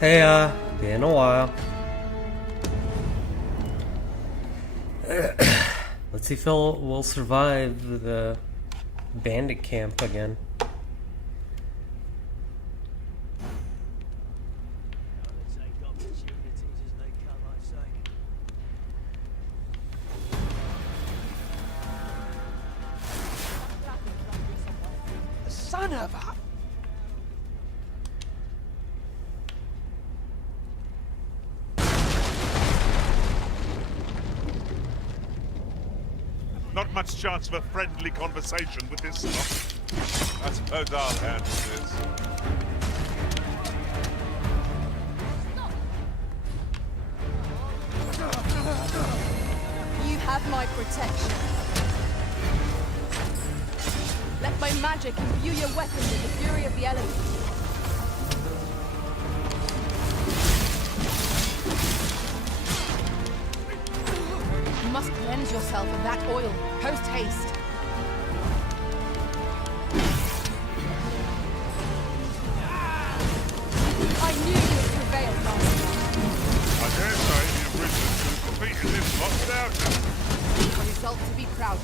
Hey, been a while. Let's see if Phil will survive the bandit camp again. Son of a... Not much chance of a friendly conversation with this lot. I suppose I'll handle this. You have my protection. Let my magic imbue your weapon with the fury of the elements. You must cleanse yourself of that oil, post haste. I knew you would prevail, Master. I dare say the original could have completed this lot without you. A result to be proud of.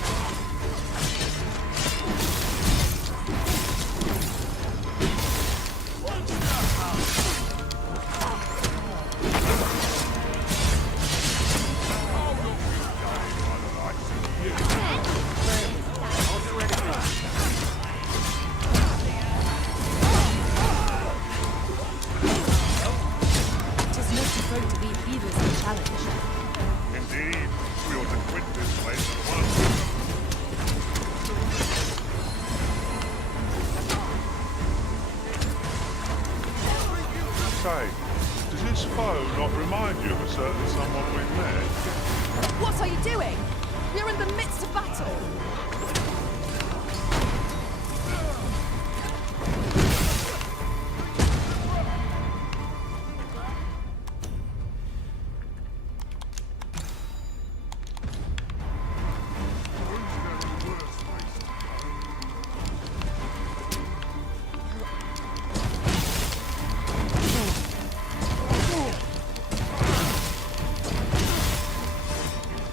Tis not supposed to be heedless of challenge. Indeed, we ought to quit this place at once. Say, does this foe not remind you of a certain someone we've met? What are you doing? We're in the midst of battle.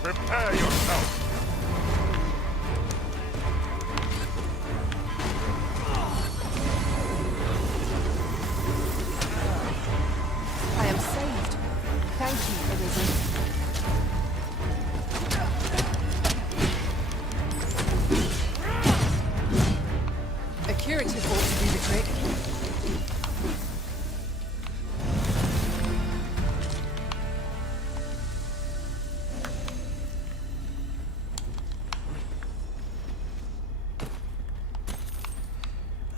Prepare yourself! I am saved. Thank you, Arisen. A curative ought to do the trick.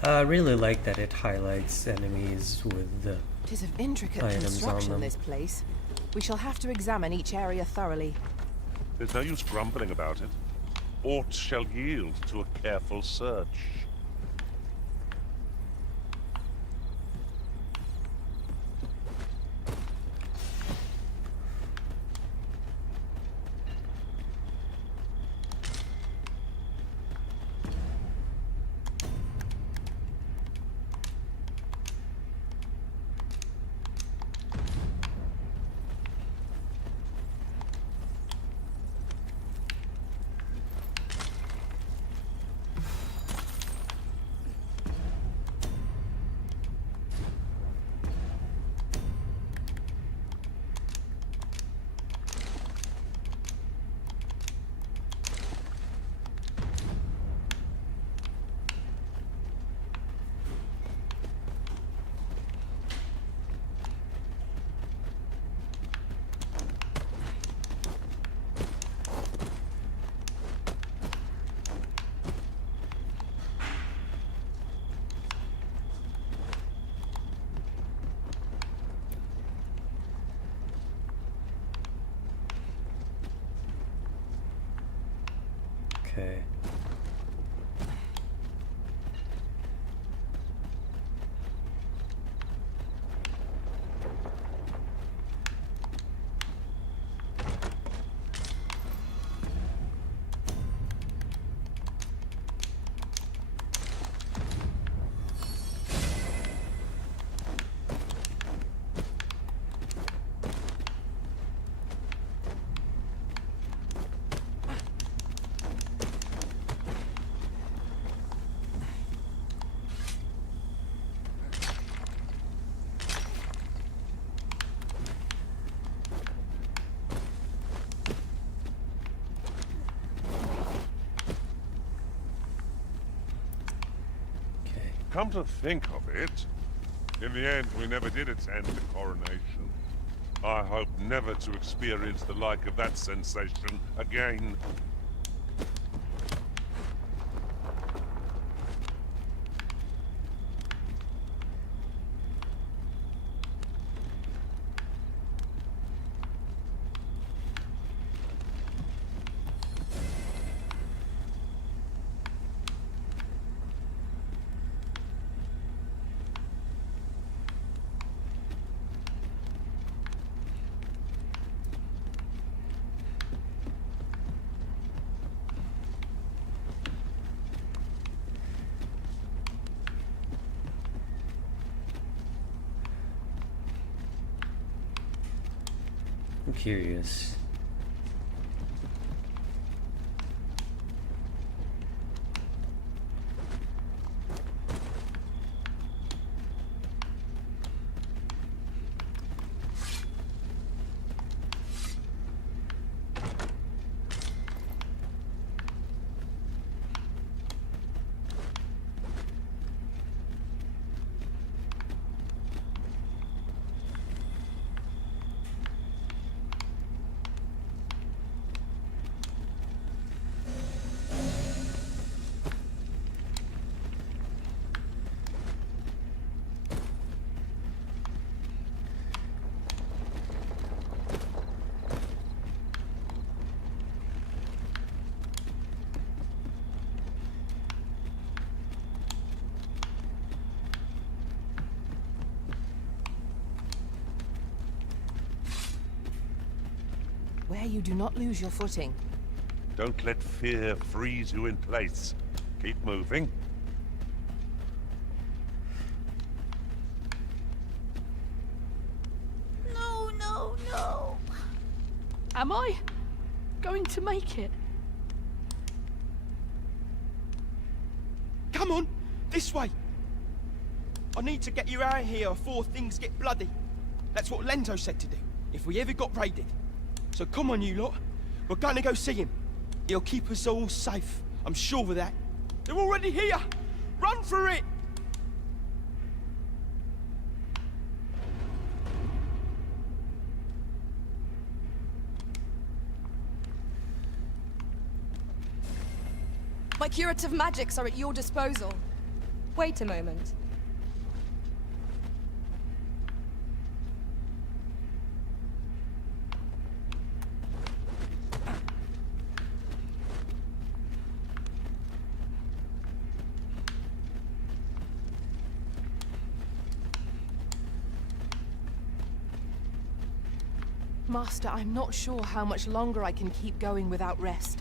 I really like that it highlights enemies with the... Tis of intricate Items on construction, them. this place. We shall have to examine each area thoroughly. There's no use grumbling about it. Aught shall yield to a careful search. Okay. Come to think of it, in the end we never did attend the coronation. I hope never to experience the like of that sensation again. I'm curious. Where you do not lose your footing. Don't let fear freeze you in place. Keep moving. No, no, no. Am I going to make it? Come on, this way. I need to get you out of here before things get bloody. That's what Lento said to do, if we ever got raided. So come on, you lot. We're going to go see him. He'll keep us all safe. I'm sure of that. They're already here. Run for it. My curative magics are at your disposal. Wait a moment. Master, I'm not sure how much longer I can keep going without rest.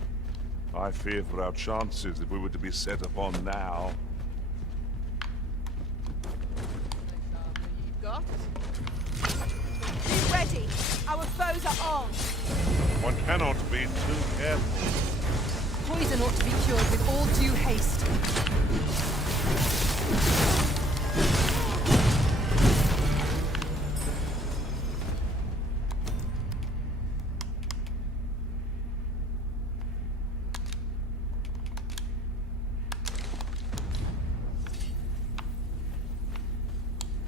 I fear for our chances if we were to be set upon now. Got? Be ready! Our foes are on! One cannot be too careful. Poison ought to be cured with all due haste.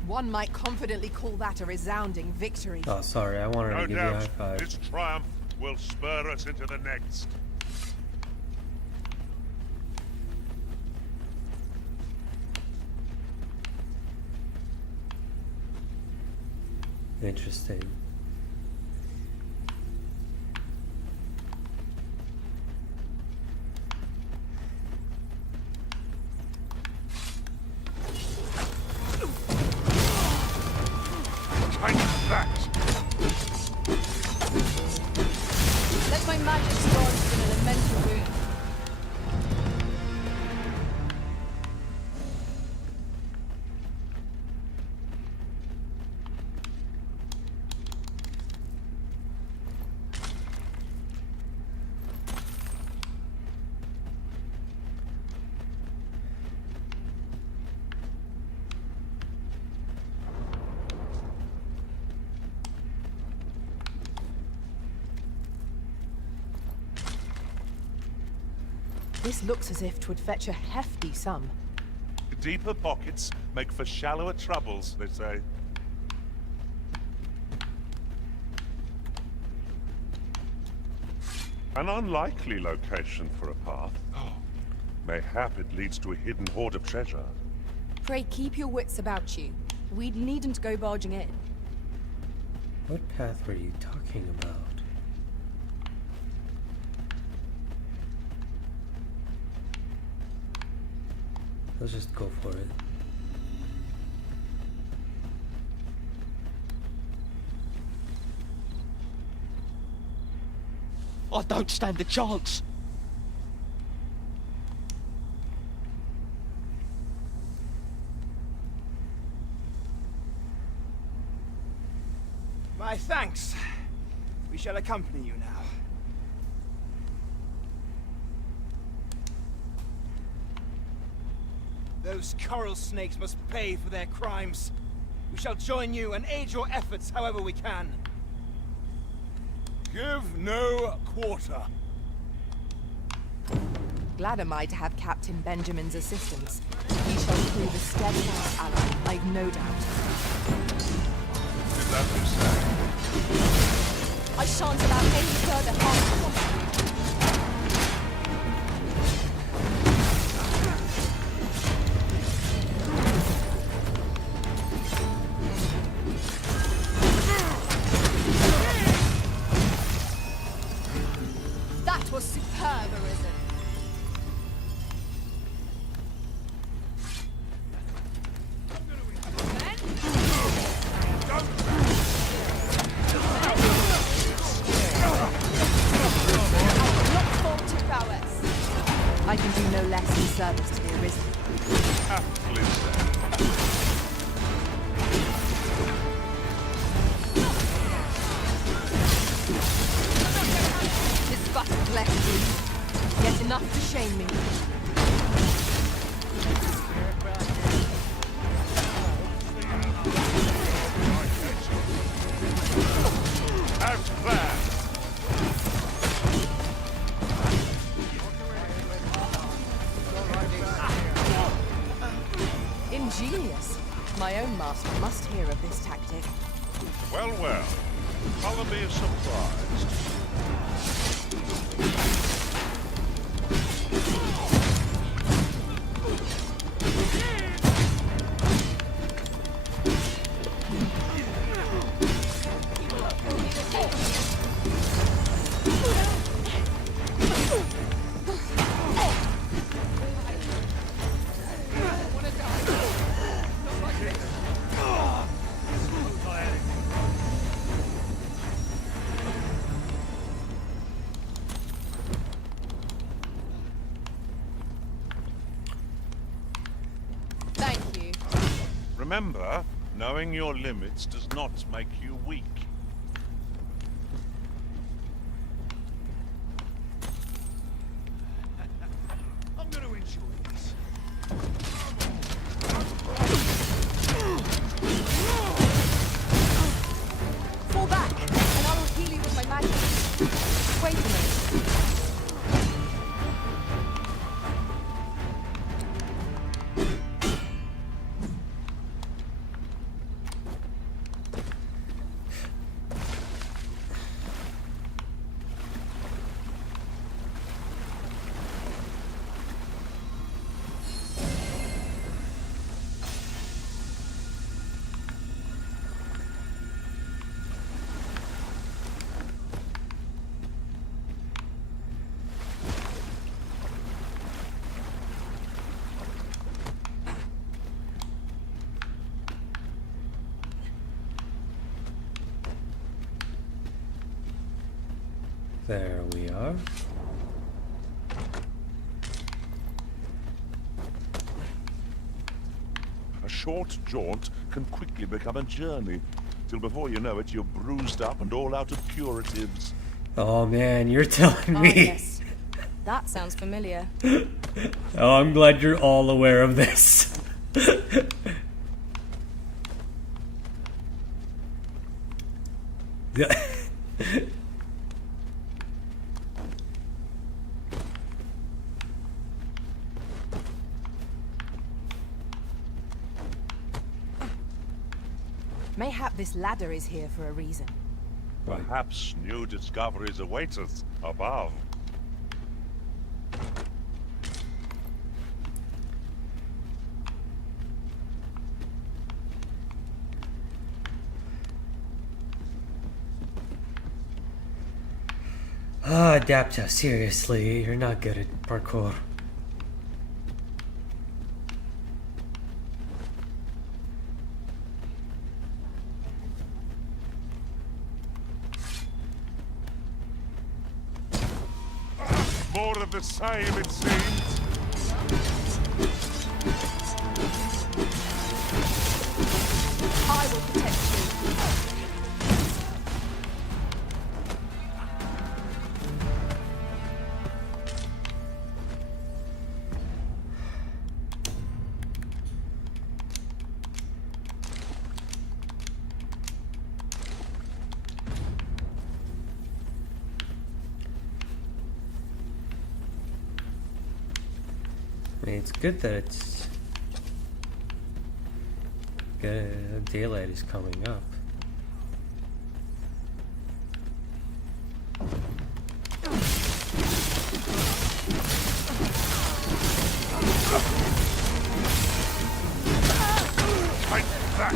One might confidently call that a resounding victory. Oh, sorry, I wanted to No give you a high doubt, five. this triumph will spur us into the next. Interesting. Take that! Let my magic dodge in an elemental wound. This looks as if 'twould fetch a hefty sum. Deeper pockets make for shallower troubles, they say. An unlikely location for a path. Mayhap it leads to a hidden hoard of treasure. Pray keep your wits about you. We'd need them to go barging in. What path were you talking about? Let's just go for it. I don't stand a chance. My thanks. We shall accompany you now. Those coral snakes must pay for their crimes. We shall join you and aid your efforts however we can. Give no quarter. Glad am I to have Captain Benjamin's assistance. He shall prove a steadfast ally, I've no doubt. Is that what you say? I shan't allow any further harm. That was superb, Arisen. I can do no less in service to the Arisen. Aptly said. This but a blessing, yet enough to shame me. As planned. Ingenious. My own master must hear of this tactic. Well, well. Follow me surprised. Thank you. Remember, knowing your limits does not make you weak. I'm going to enjoy this. Fall back, and I will heal you with my magic. Wait a minute. There we are. A short jaunt can quickly become a journey, till before you know it, you're bruised up and all out of curatives. Oh man, you're telling Ah, me. yes. That sounds familiar. Oh, I'm glad you're all aware of this. Yeah. Mayhap this ladder is here for a reason. Perhaps new discoveries await us above. Ah, Adapta, seriously, you're not good at parkour. More of the same, it seems. I will protect you. I mean, it's good that it's good. Daylight is coming up. Fight back!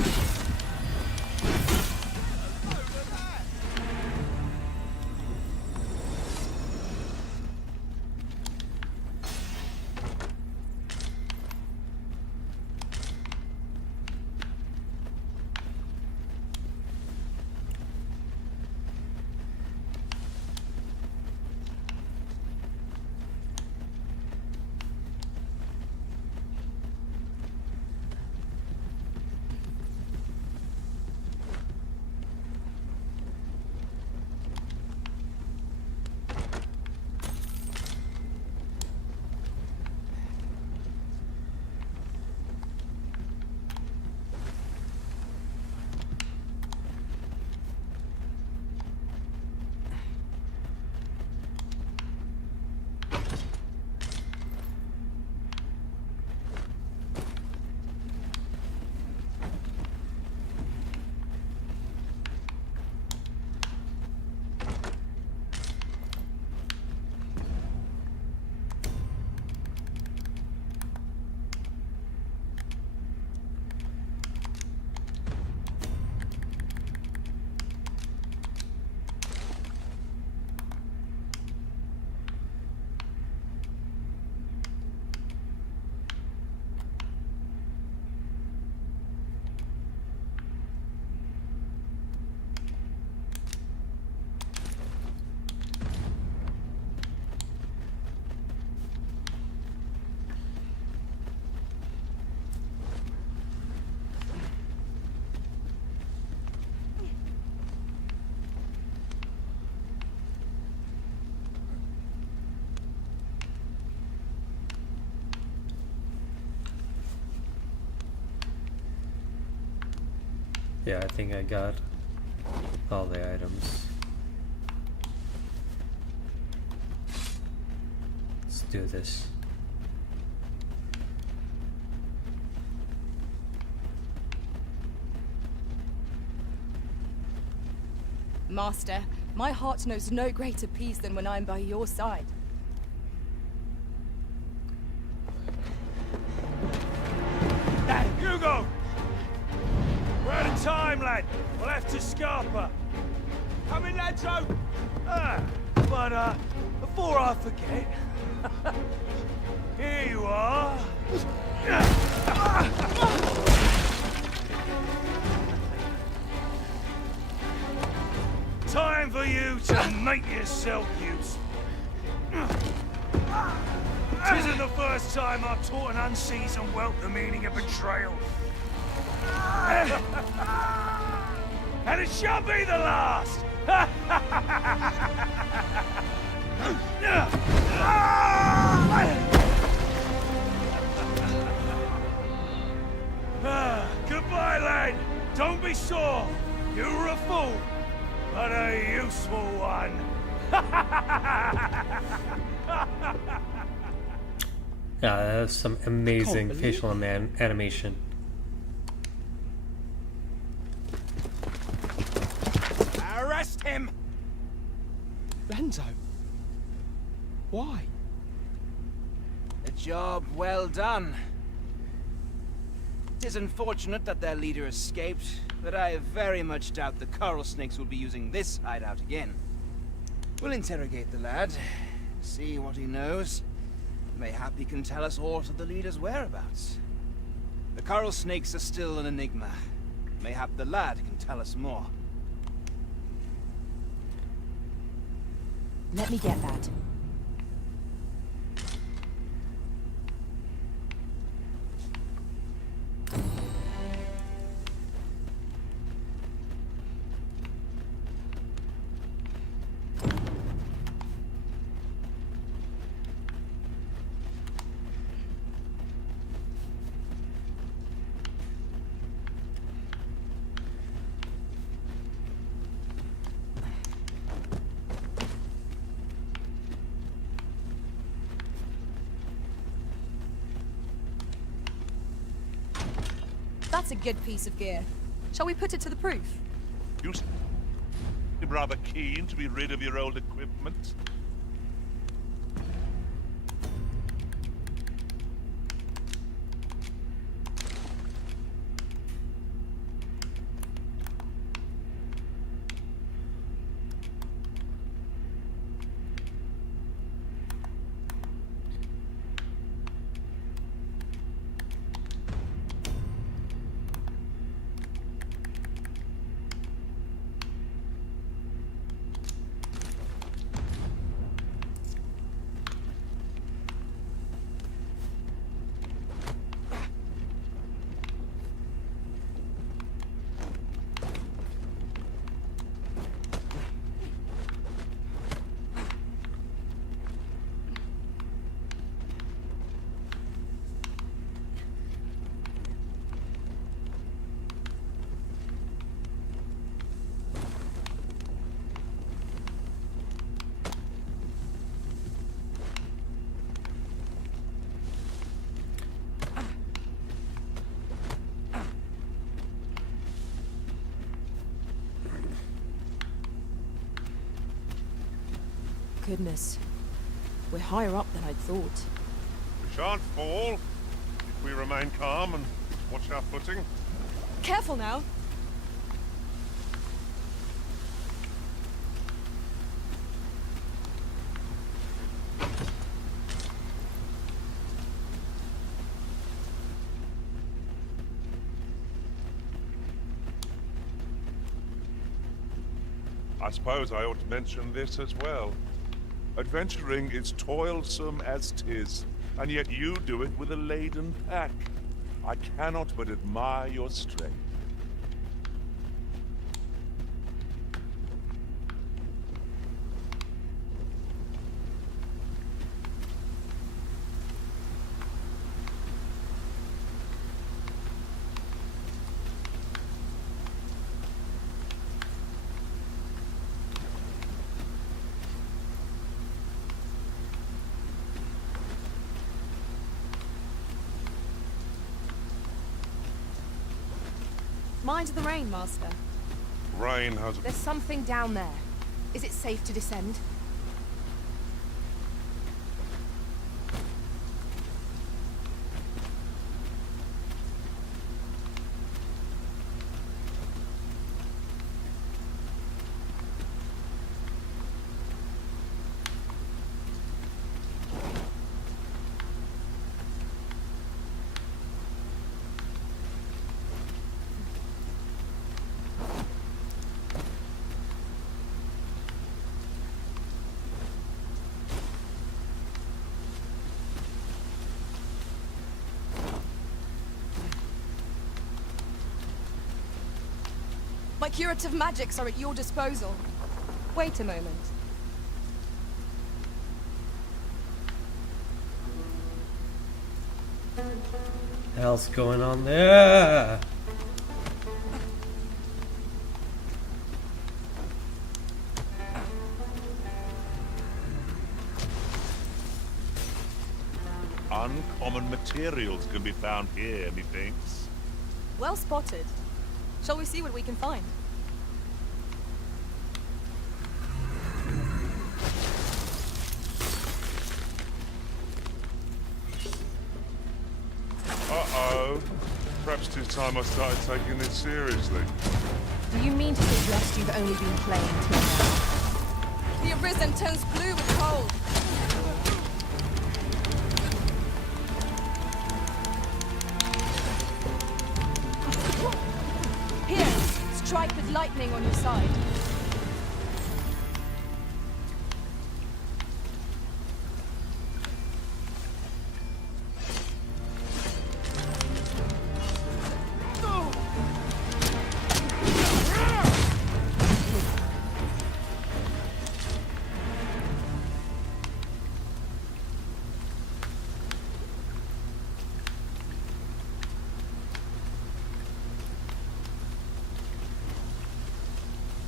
Yeah, I think I got all the items. Let's do this. Master, my heart knows no greater peace than when I am by your side. Hugo! We're out of time, lad. We'll have to scarper. Come in, Lanzo! But before I forget, here you are. Time for you to make yourself useful. Tisn't the first time I've taught an unseasoned whelp the meaning of betrayal. And it shall be the last! Goodbye, lad. Don't be sore. You were a fool, but a useful one. Yeah, that's some amazing facial animation. Lenzo? Why? A job well done. It is unfortunate that their leader escaped, but I very much doubt the coral snakes will be using this hideout again. We'll interrogate the lad, see what he knows. Mayhap he can tell us aught of the leader's whereabouts. The coral snakes are still an enigma. Mayhap the lad can tell us more. Let me get that. That's a good piece of gear. Shall we put it to the proof? You seem rather keen to be rid of your old equipment. Goodness. We're higher up than I'd thought. We shan't fall if we remain calm and watch our footing. Careful now. I suppose I ought to mention this as well. Adventuring is toilsome as 'tis, and yet you do it with a laden pack. I cannot but admire your strength. Mind the rain, Master. Rain has There's something down there. Is it safe to descend? My curative magics are at your disposal. Wait a moment. Hell's going on there? uncommon materials can be found here, methinks. Well spotted. Shall we see what we can find? Perhaps it's time I started taking this seriously. Do you mean to suggest you've only been playing till now? The Arisen turns blue with cold. Here, strike with lightning on your side.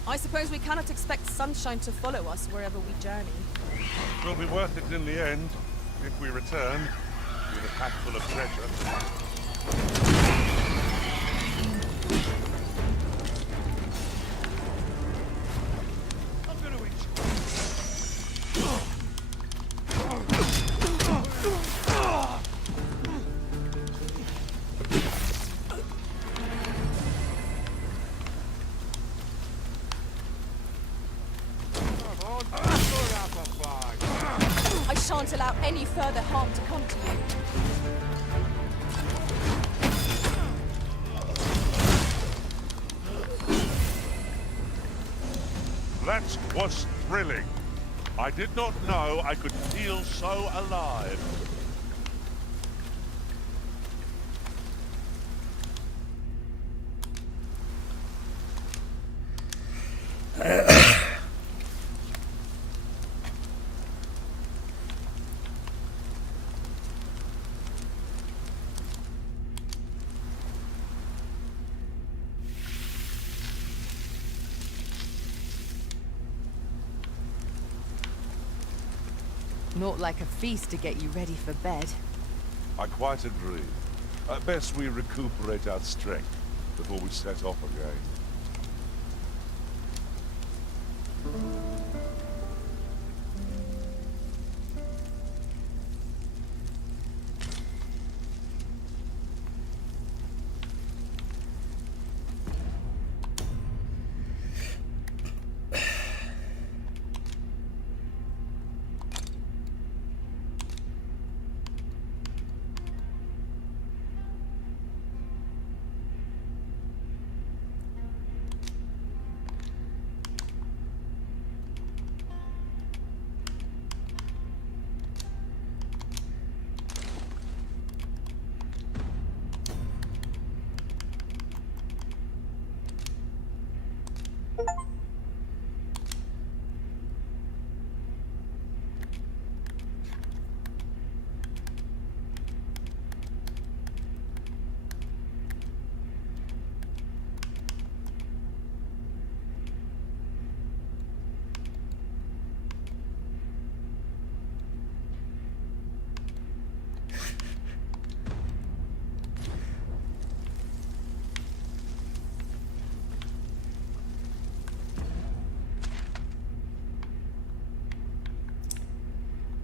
I suppose we cannot expect sunshine to follow us wherever we journey. It will be worth it in the end, if we return, with a pack full of treasure. I shan't allow any further harm to come to you. That was thrilling. I did not know I could feel so alive. Not like a feast to get you ready for bed. I quite agree. At best we recuperate our strength before we set off again.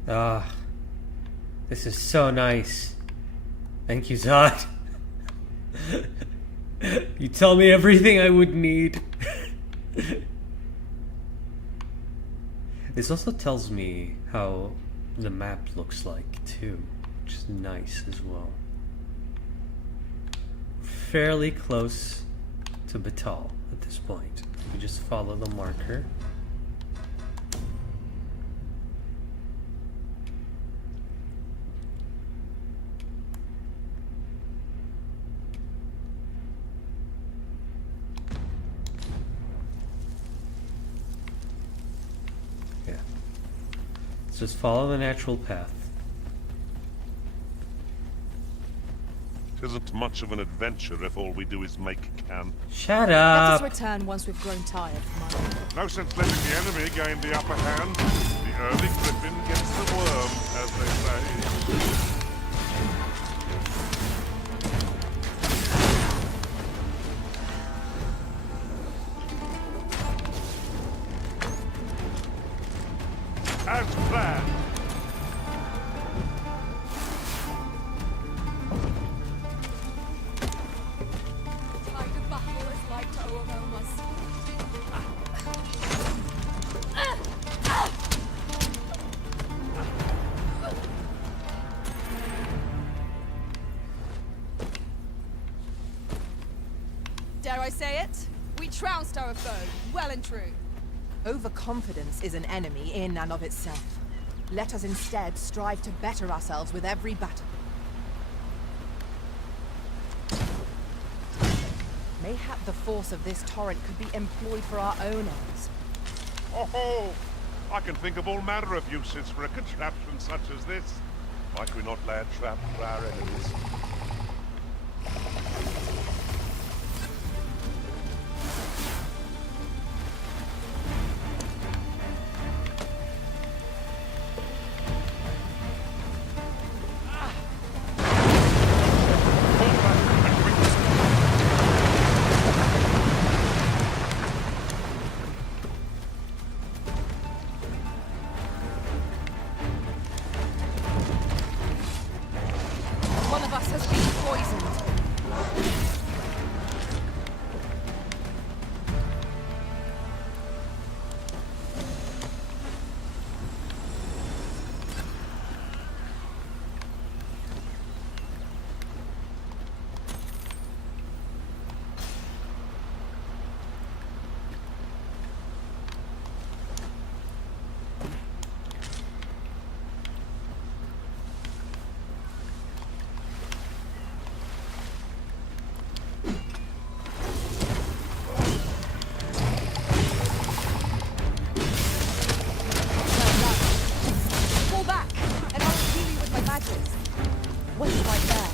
Ah, this is so nice. Thank you, Zod. You tell me everything I would need. This also tells me how the map looks like, too, which is nice as well. Fairly close to Batal at this point. We just follow the marker. Just follow the natural path. It isn't much of an adventure if all we do is make camp. Shut Let up! us return once we've grown tired, Commander. No sense letting the enemy gain the upper hand. The early griffin gets the worm, as they say. As planned. Dare I say it? We trounced our foe, well and true. Overconfidence is an enemy in and of itself. Let us instead strive to better ourselves with every battle. Mayhap the force of this torrent could be employed for our own ends. Oh, I can think of all manner of uses for a contraption such as this. Might we not lay a trap for our enemies? One of us has been poisoned. Fall back, and I will heal you with my magic. Wait right there.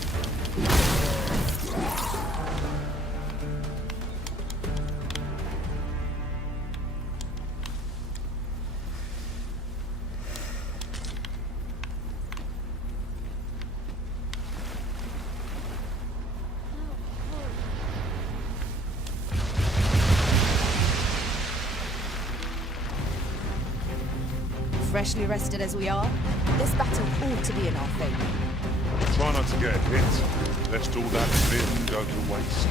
Freshly rested as we are, this battle ought to be in our favor. Try not to get hit, lest all that spin go to waste.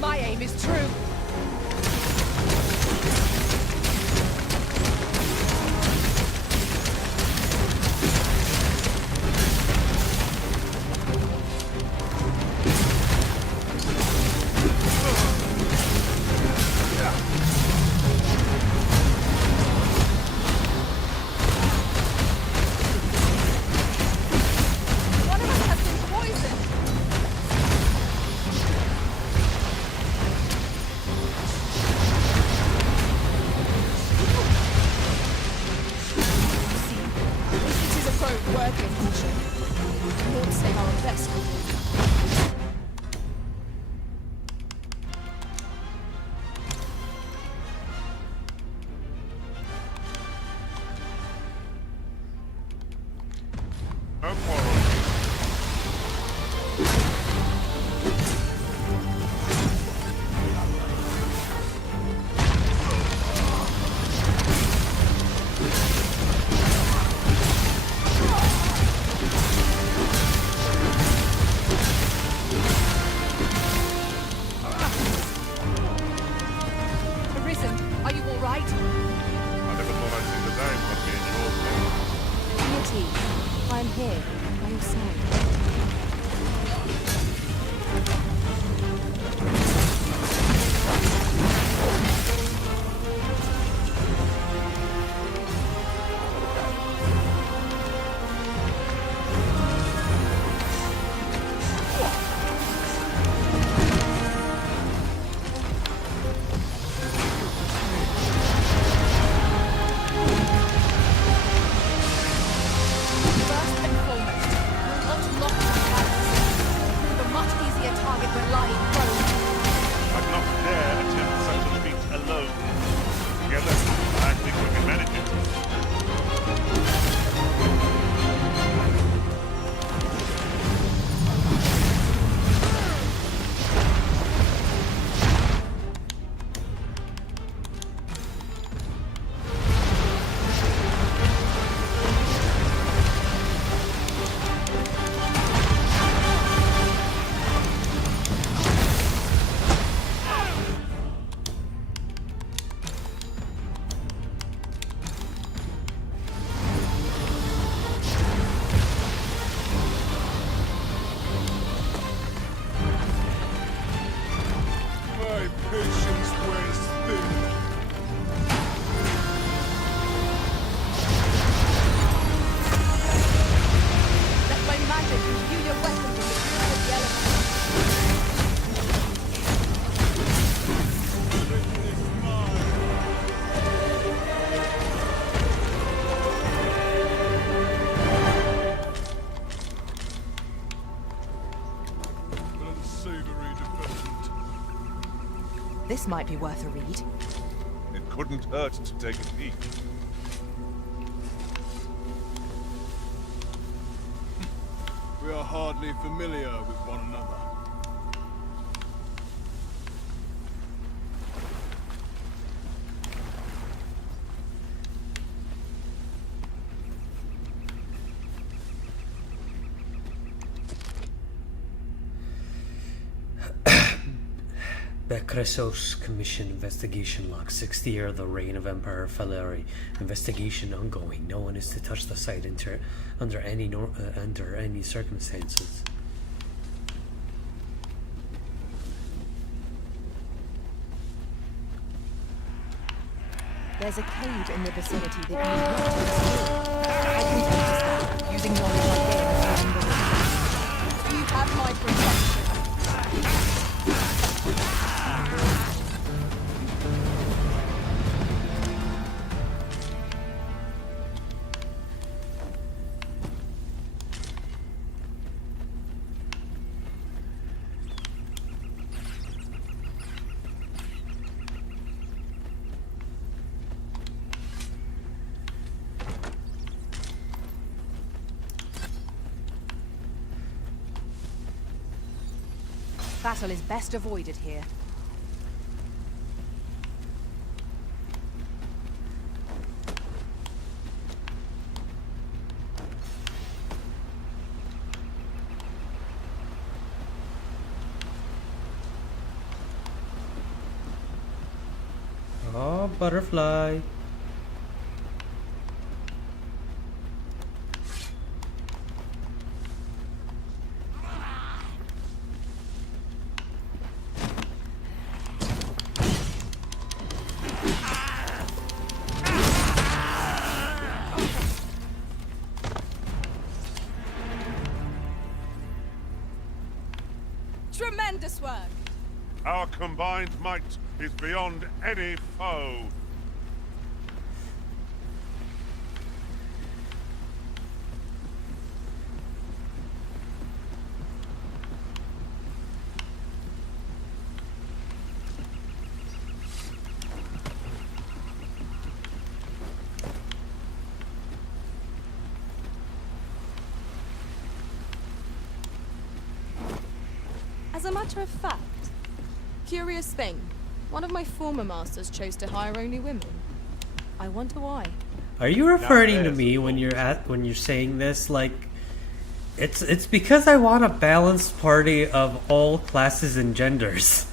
My aim is true. One of us has been poisoned. This is a foe worthy of caution. Lord save our best. No quarrel. Arisen, are you all right? I never thought I'd see the day of not being yours. Deity, I am here, by your side. First and foremost, we'll unlock the planets. Prove a much easier target when lying prone. I'd not dare attempt such a feat alone. Together, I think we can manage it. View your weapons in the fury of the elements. This might be worth a read. It couldn't hurt to take a peek. We are hardly familiar with one another. Bekresos Commission Investigation Log, 6th year of the reign of Emperor Faleri. Investigation ongoing. No one is to touch the site under any circumstances. There's a cave in the vicinity that you want to explore. I can purchase that using knowledge I gained along the way. You have my protection. Battle is best avoided here. Oh, butterfly. Tremendous work. Our combined might is beyond any foe. As a matter of fact, curious thing, one of my former masters chose to hire only women. I wonder why. Are you referring to there's me the when you're saying this? Like, it's because I want a balanced party of all classes and genders.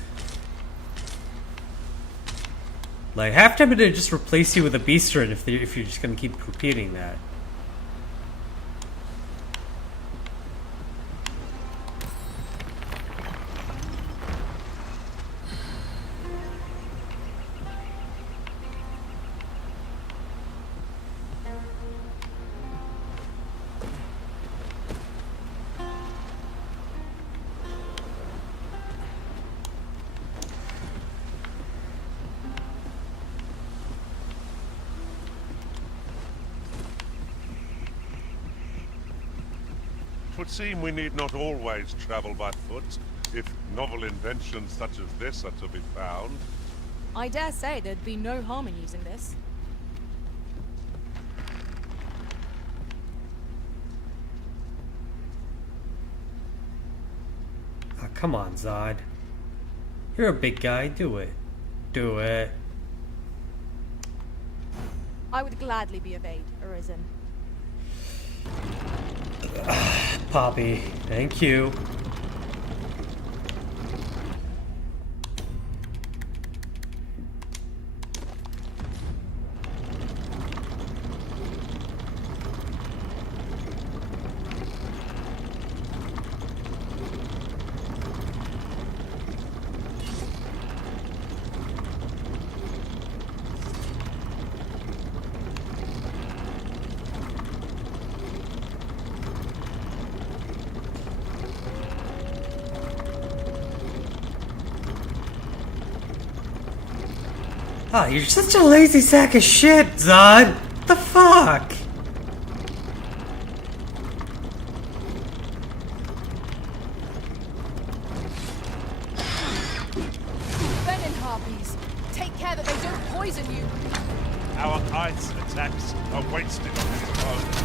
Like, half tempted to just replace you with a beastren if you're just gonna keep repeating that. Would seem we need not always travel by foot, if novel inventions such as this are to be found. I dare say there'd be no harm in using this. Oh, come on, Zod. You're a big guy. Do it. Do it. I would gladly be of aid, Arisen. Poppy. Thank you. Oh, you're such a lazy sack of shit, Zod! What the fuck? Venom harpies. Take care that they don't poison you. Our ice attacks are wasted on this boat.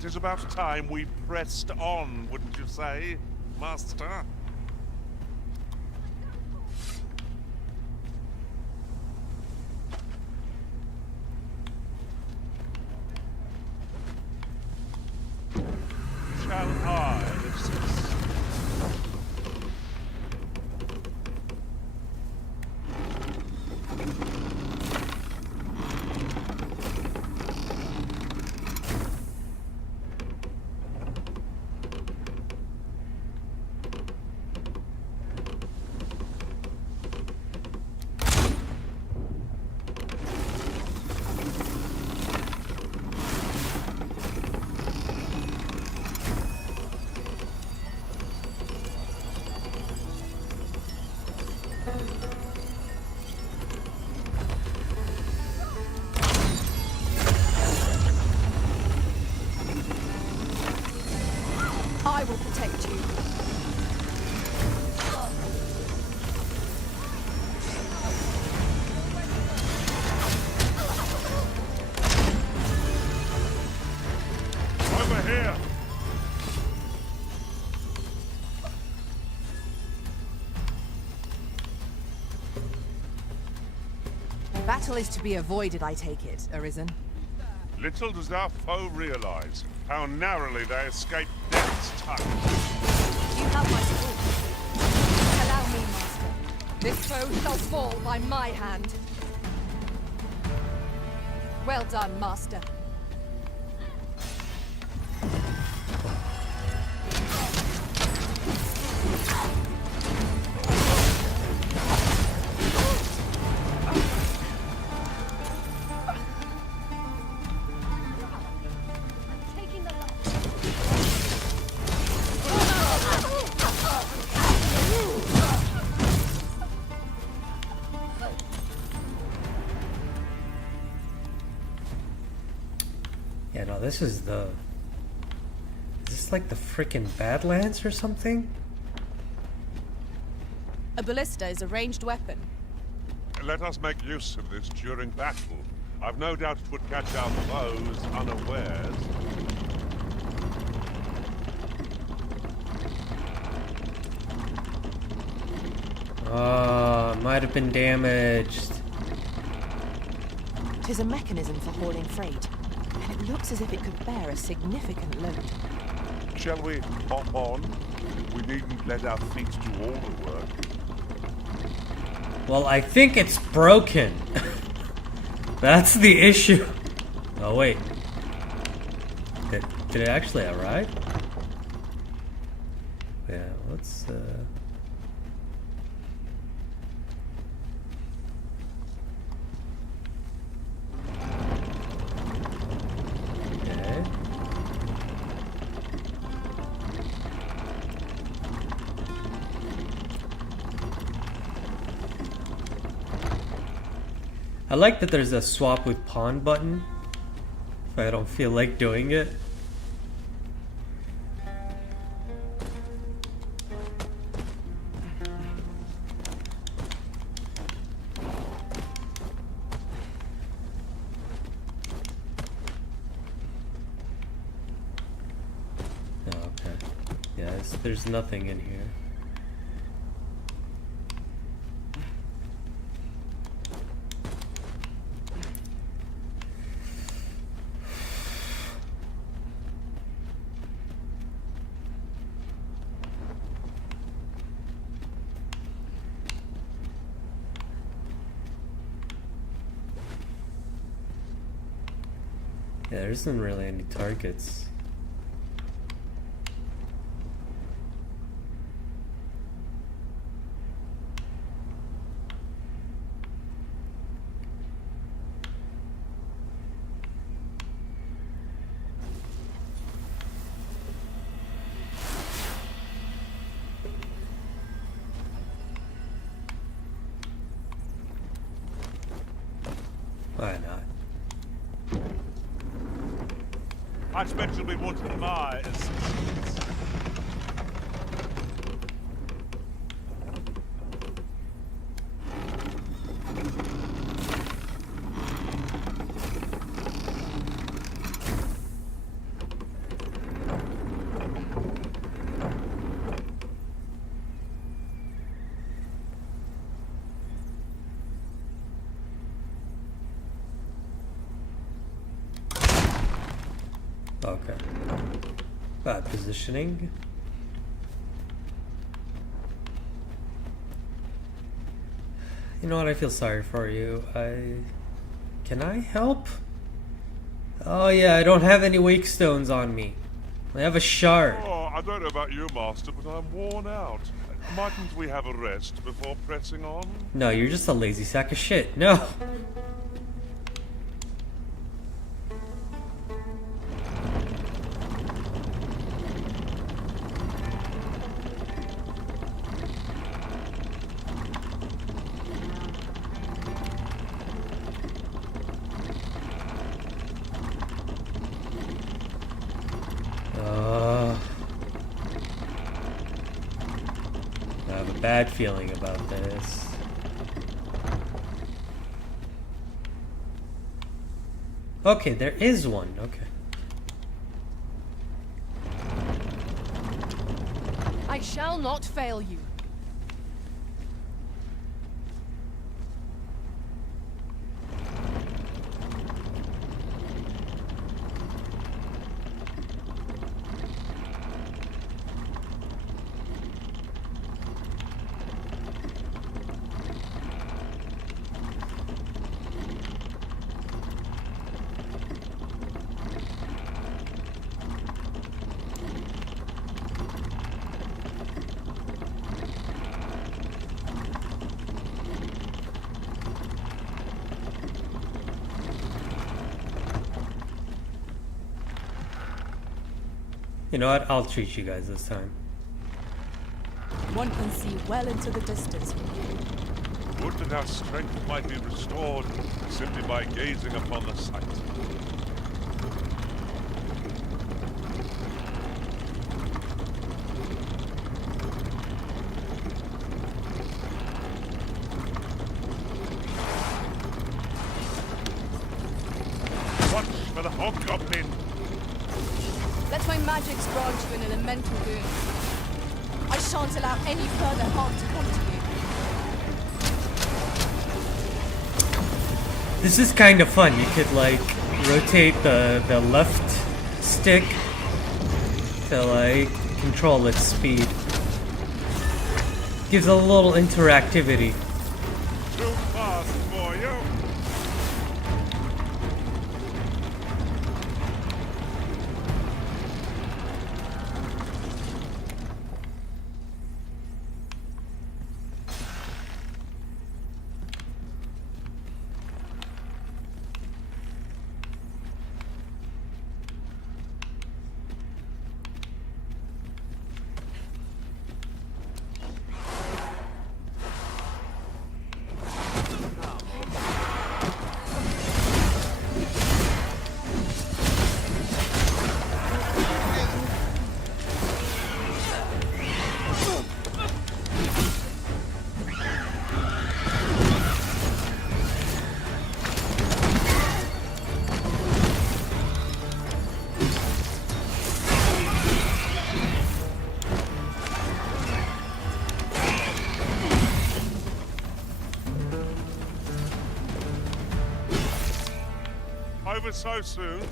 It is about time we pressed on, wouldn't you say, Master? Shall I assist? I will protect you. Over here! Battle is to be avoided, I take it, Arisen. Little does our foe realize how narrowly they escaped death's touch. You have my support. Allow me, Master. This foe shall fall by my hand. Well done, Master. Yeah, no, this is the... Is this like the frickin' Badlands or something? A ballista is a ranged weapon. Let us make use of this during battle. I've no doubt it would catch our foes unawares. Oh, might have been damaged. Tis a mechanism for hauling freight, and it looks as if it could bear a significant load. Shall we hop on? We needn't let our feet do all the work. Well, I think it's broken. That's the issue. Oh, wait. Did it actually arrive? Yeah, let's, Okay. I like that there's a swap with pawn button if I don't feel like doing it. Oh, okay. Yeah, there's nothing in here. Yeah, there isn't really any targets. Why not? I'd mention we wanted my assistance. Okay. Bad positioning. You know what? I feel sorry for you. Can I help? Oh yeah, I don't have any wake stones on me. I have a shard. Oh, I don't know about you, Master, but I'm worn out. Mightn't we have a rest before pressing on? No, you're just a lazy sack of shit. No. I have a bad feeling about this. Okay, there is one. Okay. I shall not fail you. You know what? I'll treat you guys this time. One can see well into the distance from here. Would that our strength might be restored simply by gazing upon the sight. Watch for the hobgoblin! Let my magics grant you an elemental boon. I shan't allow any further harm to come to you. This is kind of fun. You could like rotate the left stick to like control its speed. Gives a little interactivity. Too fast for you! Over so soon?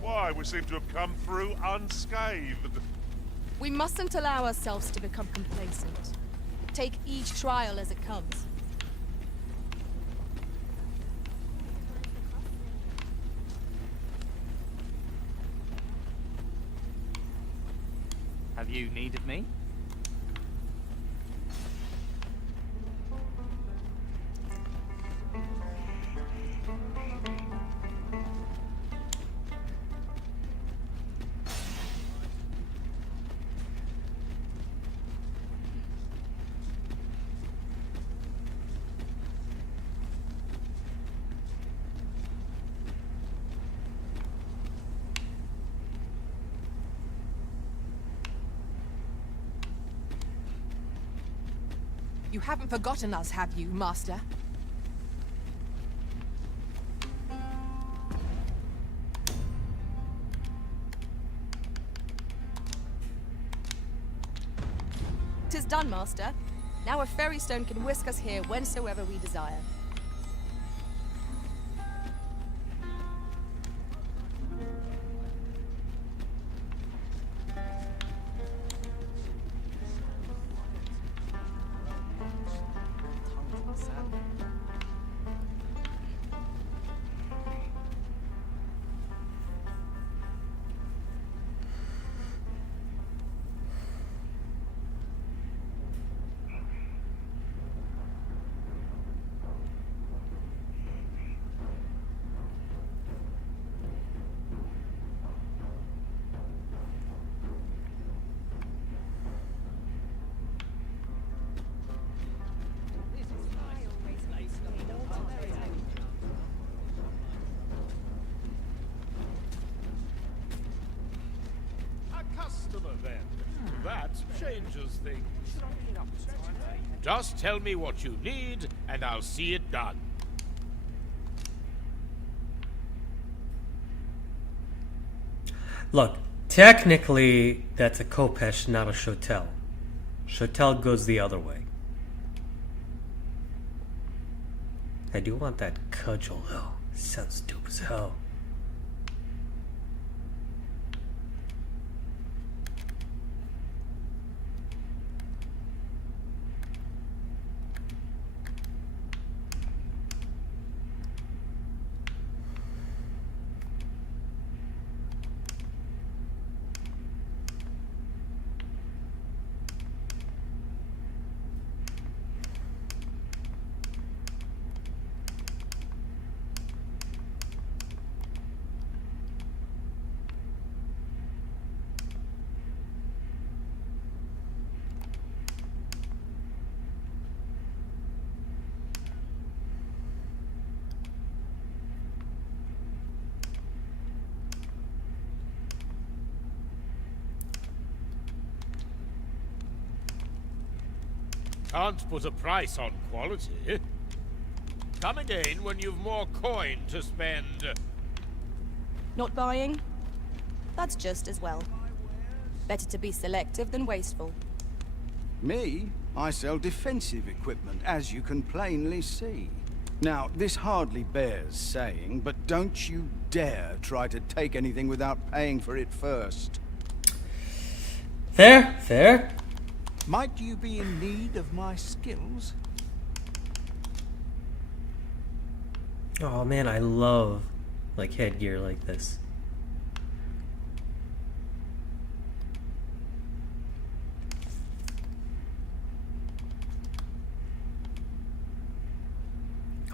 Why, we seem to have come through unscathed. We mustn't allow ourselves to become complacent. Take each trial as it comes. Have you need of me? You haven't forgotten us, have you, Master? Tis done, Master. Now a fairy stone can whisk us here whensoever we desire. Customer, then. That changes things. Just tell me what you need, and I'll see it done. Look, technically, that's a Kopesh, not a Shotel. Shotel goes the other way. I do want that cudgel, though. Sounds dope as hell. Can't put a price on quality. Come again when you've more coin to spend. Not buying? That's just as well. Better to be selective than wasteful. Me? I sell defensive equipment, as you can plainly see. Now, this hardly bears saying, but don't you dare try to take anything without paying for it first. Fair, fair. Might you be in need of my skills? Oh man, I love like headgear like this.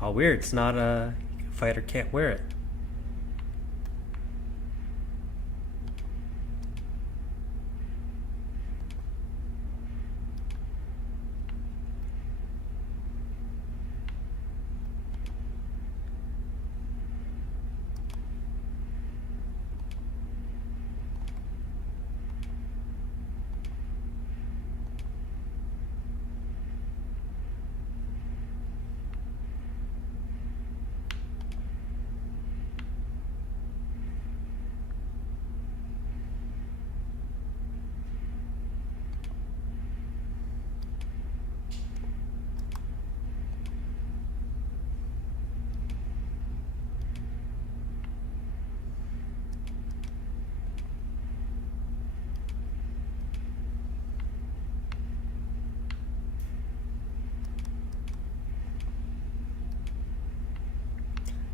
How weird, it's not a fighter can't wear it.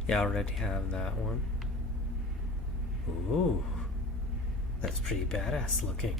Yeah, I already have that one. Ooh, that's pretty badass looking.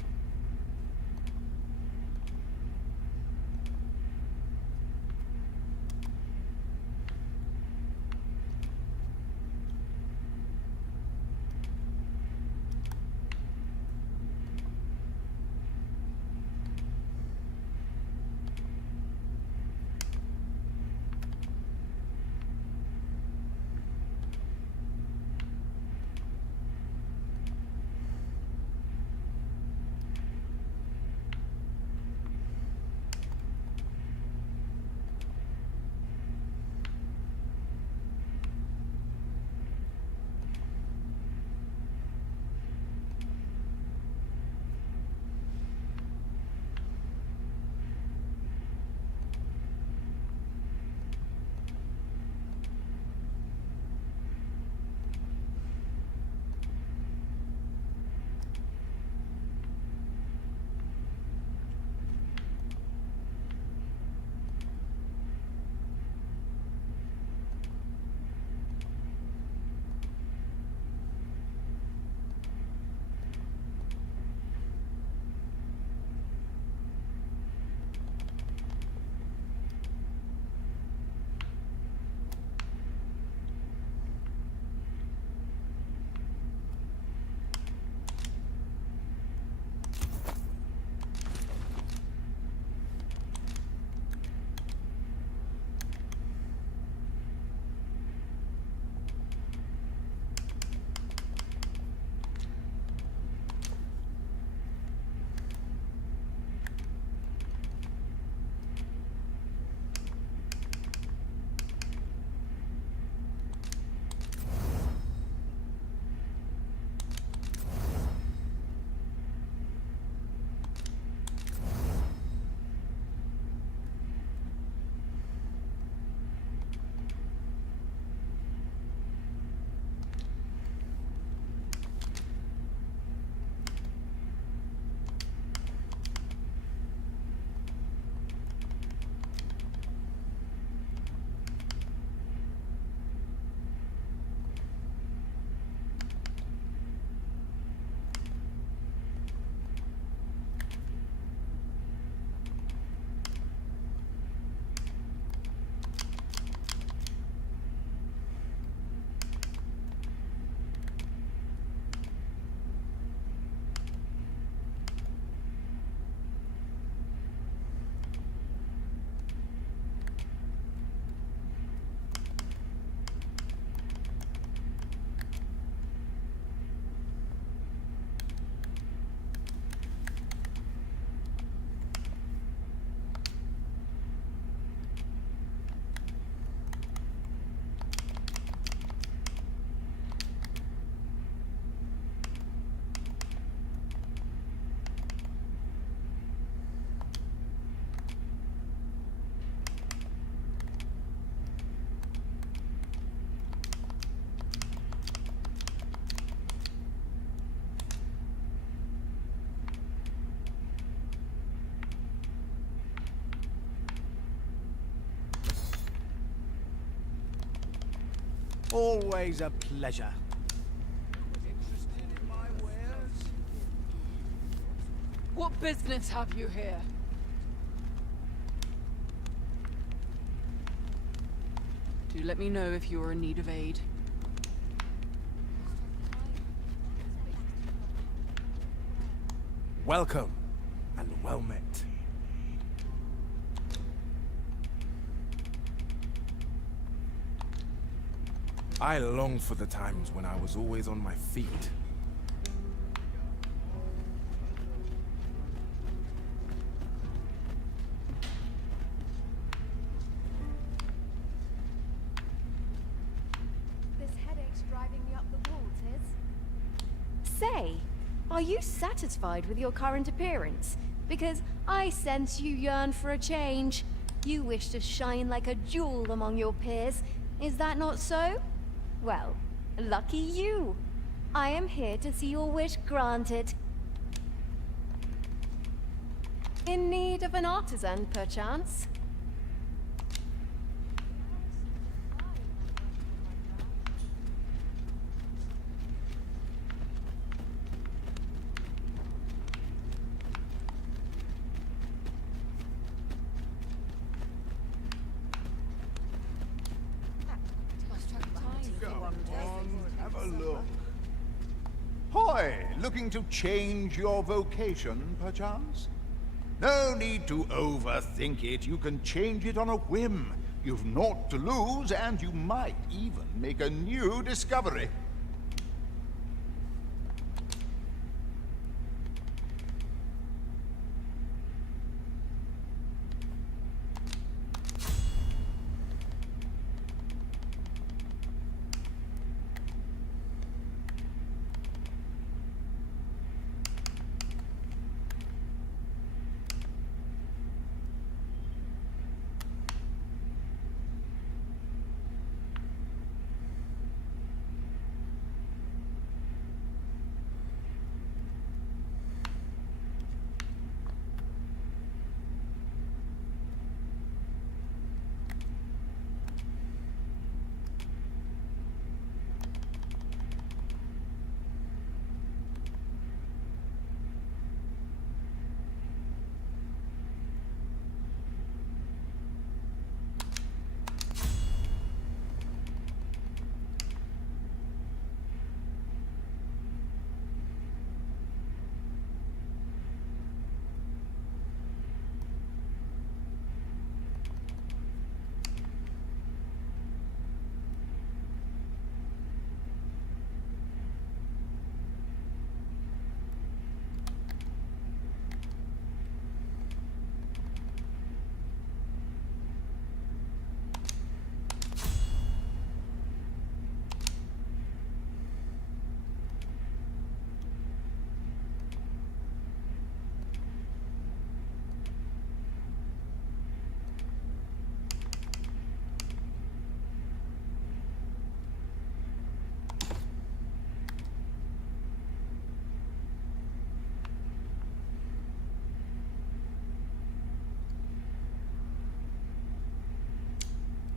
Always a pleasure. Interested in my wares? What business have you here? Do let me know if you are in need of aid. Welcome, and well met. I long for the times when I was always on my feet. This headache's driving me up the wall, Tiz. Say, are you satisfied with your current appearance? Because I sense you yearn for a change. You wish to shine like a jewel among your peers. Is that not so? Well, lucky you. I am here to see your wish granted. In need of an artisan, perchance? Have a look. Hoy, looking to change your vocation, perchance? No need to overthink it. You can change it on a whim. You've naught to lose, and you might even make a new discovery.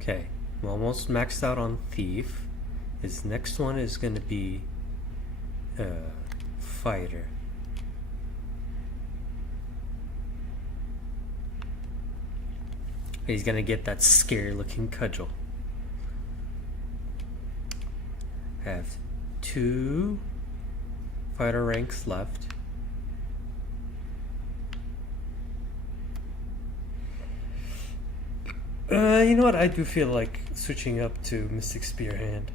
Okay, I'm almost maxed out on Thief. His next one is going to be Fighter. He's going to get that scary looking cudgel. I have 2 fighter ranks left. You know what? I do feel like switching up to Mystic Spear Hand.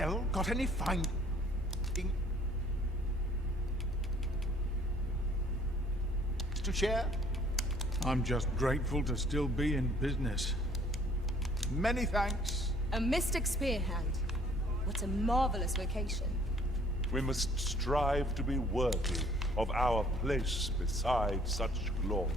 hell? Got any finding to share? I'm just grateful to still be in business. Many thanks. A mystic spear hand. What a marvelous vocation. We must strive to be worthy of our place beside such glory.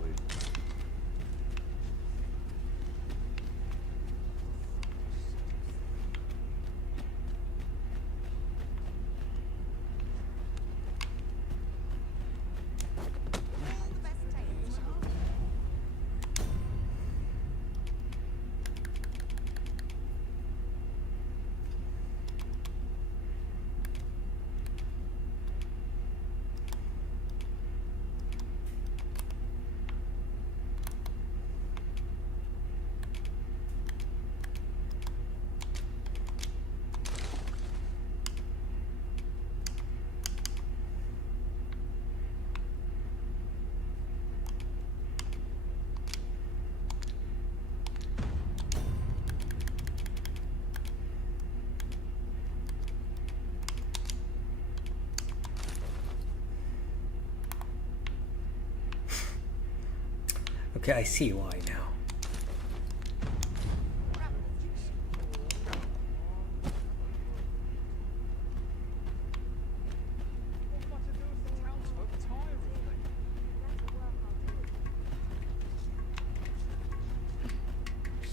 Okay, I see why now.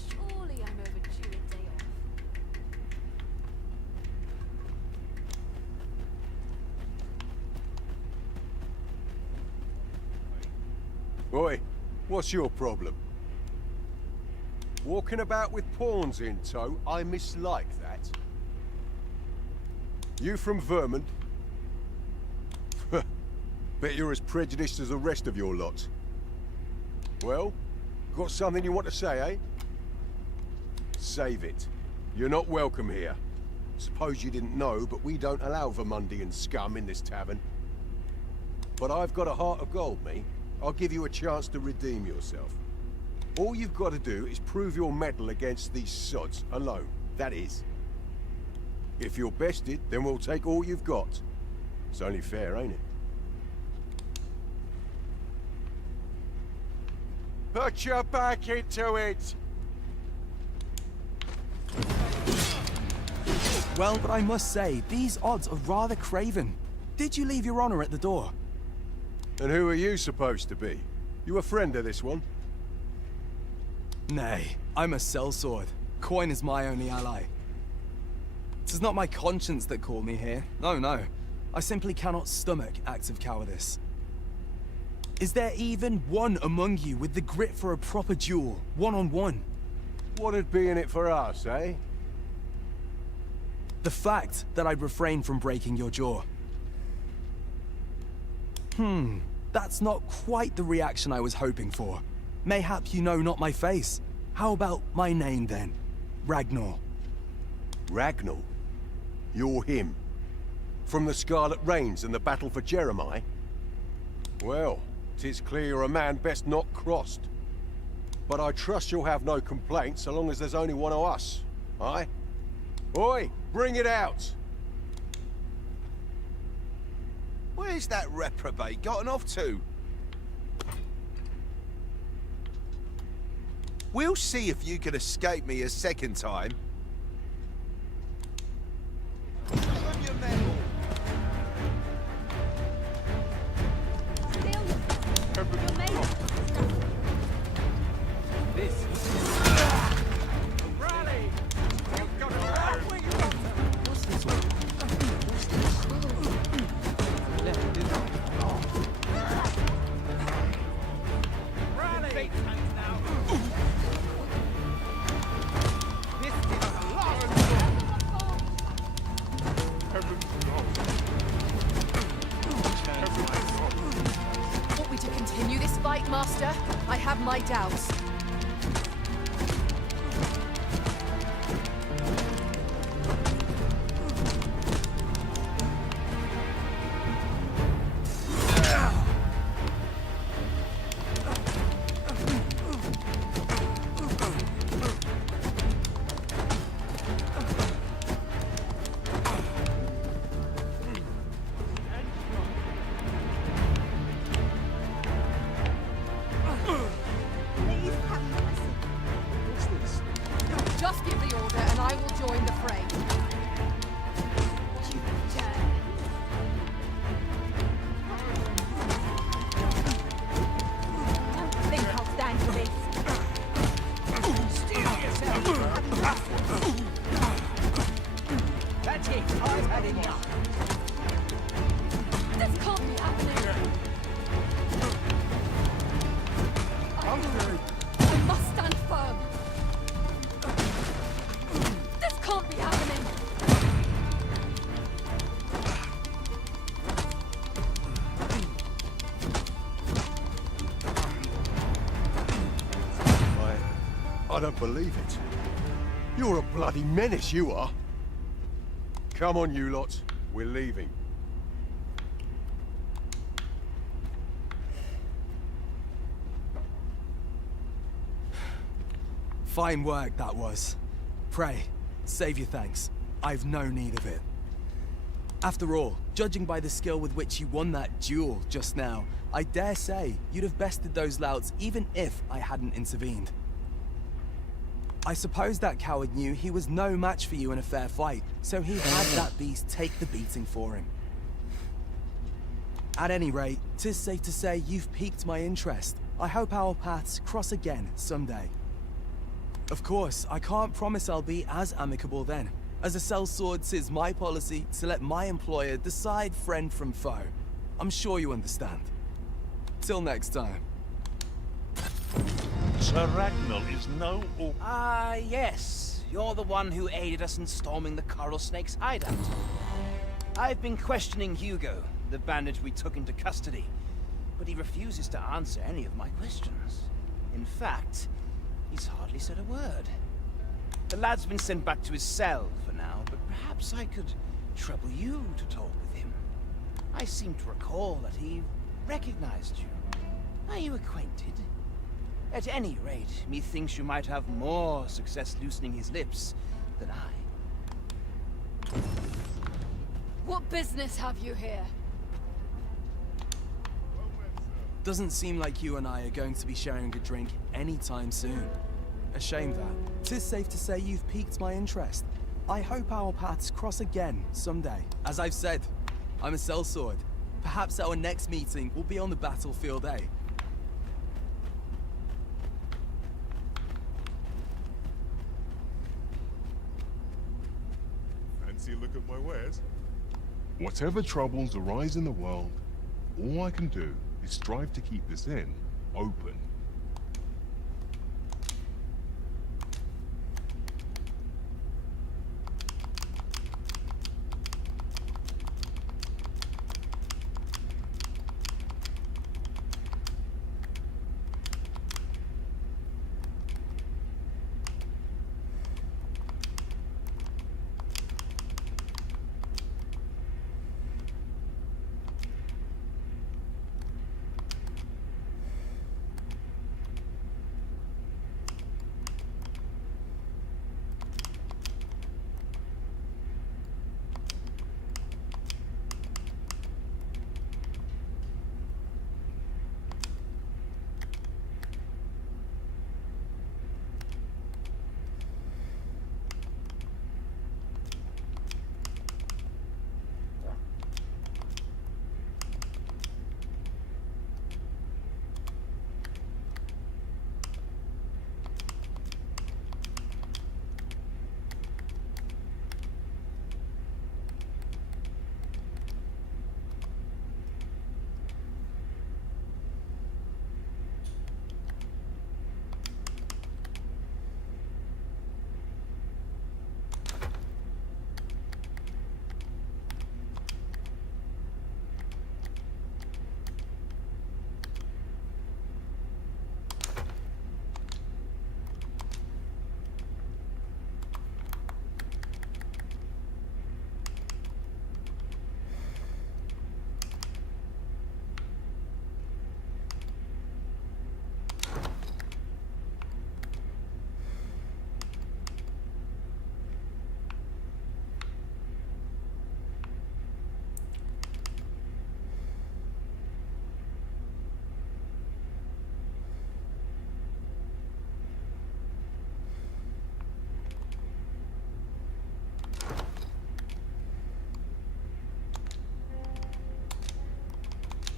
Surely I'm overdue a day off. Oi, what's your problem? Walking about with pawns in tow, I mislike that. You from Vermont? Bet you're as prejudiced as the rest of your lot. Well, got something you want to say, eh? Save it. You're not welcome here. Suppose you didn't know, but we don't allow Vermundian scum in this tavern. But I've got a heart of gold, me. I'll give you a chance to redeem yourself. All you've got to do is prove your mettle against these sods alone. That is. If you're bested, then we'll take all you've got. It's only fair, ain't it? Put your back into it! Well, but I must say, these odds are rather craven. Did you leave your honor at the door? And who are you supposed to be? You a friend of this one? Nay, I'm a sellsword. Coin is my only ally. 'Tis not my conscience that called me here. No, no. I simply cannot stomach acts of cowardice. Is there even one among you with the grit for a proper duel, one-on-one? What'd be in it for us, eh? The fact that I'd refrain from breaking your jaw. That's not quite the reaction I was hoping for. Mayhap you know not my face. How about my name, then? Ragnar. Ragnar? You're him? From the Scarlet Rains and the battle for Jeremiah? Well, 'tis clear you're a man best not crossed. But I trust you'll have no complaints so long as there's only one of us, aye? Oi, bring it out! Where's that reprobate gotten off to? We'll see if you can escape me a second time. Want me to continue this fight, Master? I have my doubts. Just give the order and I will join the fray. Don't think I'll stand for this. Steel yourself! That's it, I've had enough. This can't be happening. I must stand firm. This can't be happening. I don't believe it. You're a bloody menace, you are. Come on, you lot. We're leaving. Fine work, that was. Pray, save your thanks. I've no need of it. After all, judging by the skill with which you won that duel just now, I dare say you'd have bested those louts even if I hadn't intervened. I suppose that coward knew he was no match for you in a fair fight, so he had that beast take the beating for him. At any rate, 'tis safe to say you've piqued my interest. I hope our paths cross again someday. Of course, I can't promise I'll be as amicable then. As a sellsword, 'tis my policy to let my employer decide friend from foe. I'm sure you understand. Till next time. Sir Ragnall is no... Ah, yes. You're the one who aided us in storming the Coral Snake's hideout. I've been questioning Hugo, the bandit we took into custody, but he refuses to answer any of my questions. In fact, he's hardly said a word. The lad's been sent back to his cell for now, but perhaps I could trouble you to talk with him. I seem to recall that he recognized you. Are you acquainted? At any rate, methinks you might have more success loosening his lips than I. What business have you here? Doesn't seem like you and I are going to be sharing a drink anytime soon. A shame that. 'Tis safe to say you've piqued my interest. I hope our paths cross again someday. As I've said, I'm a sellsword. Perhaps our next meeting will be on the battlefield, eh? Fancy a look at my wares? Whatever troubles arise in the world, all I can do is strive to keep this inn open.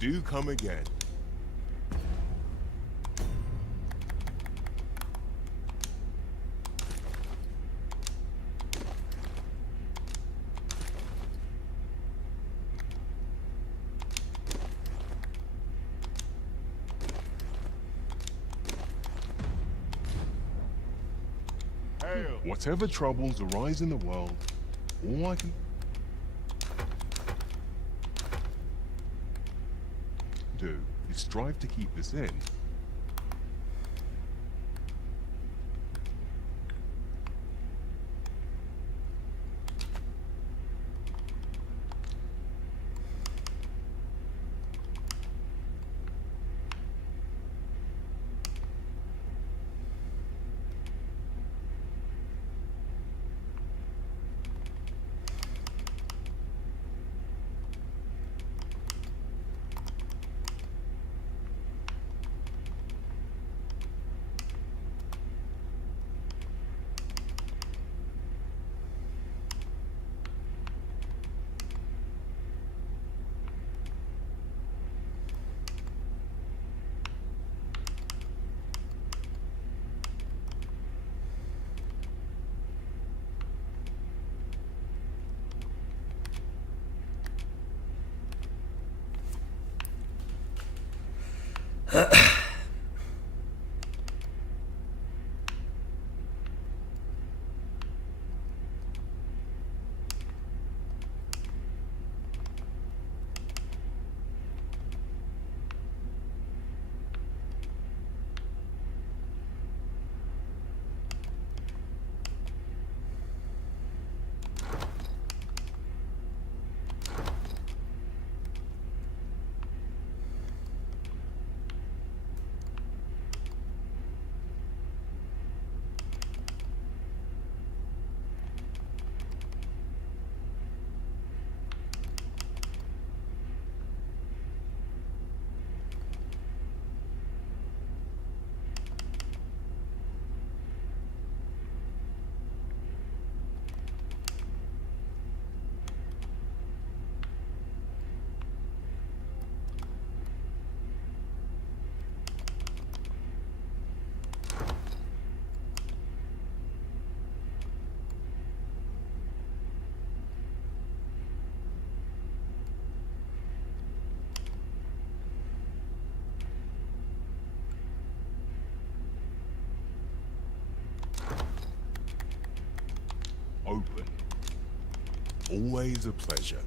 Do come again. Whatever troubles arise in the world, all I can do is strive to keep this in. Open. Always a pleasure.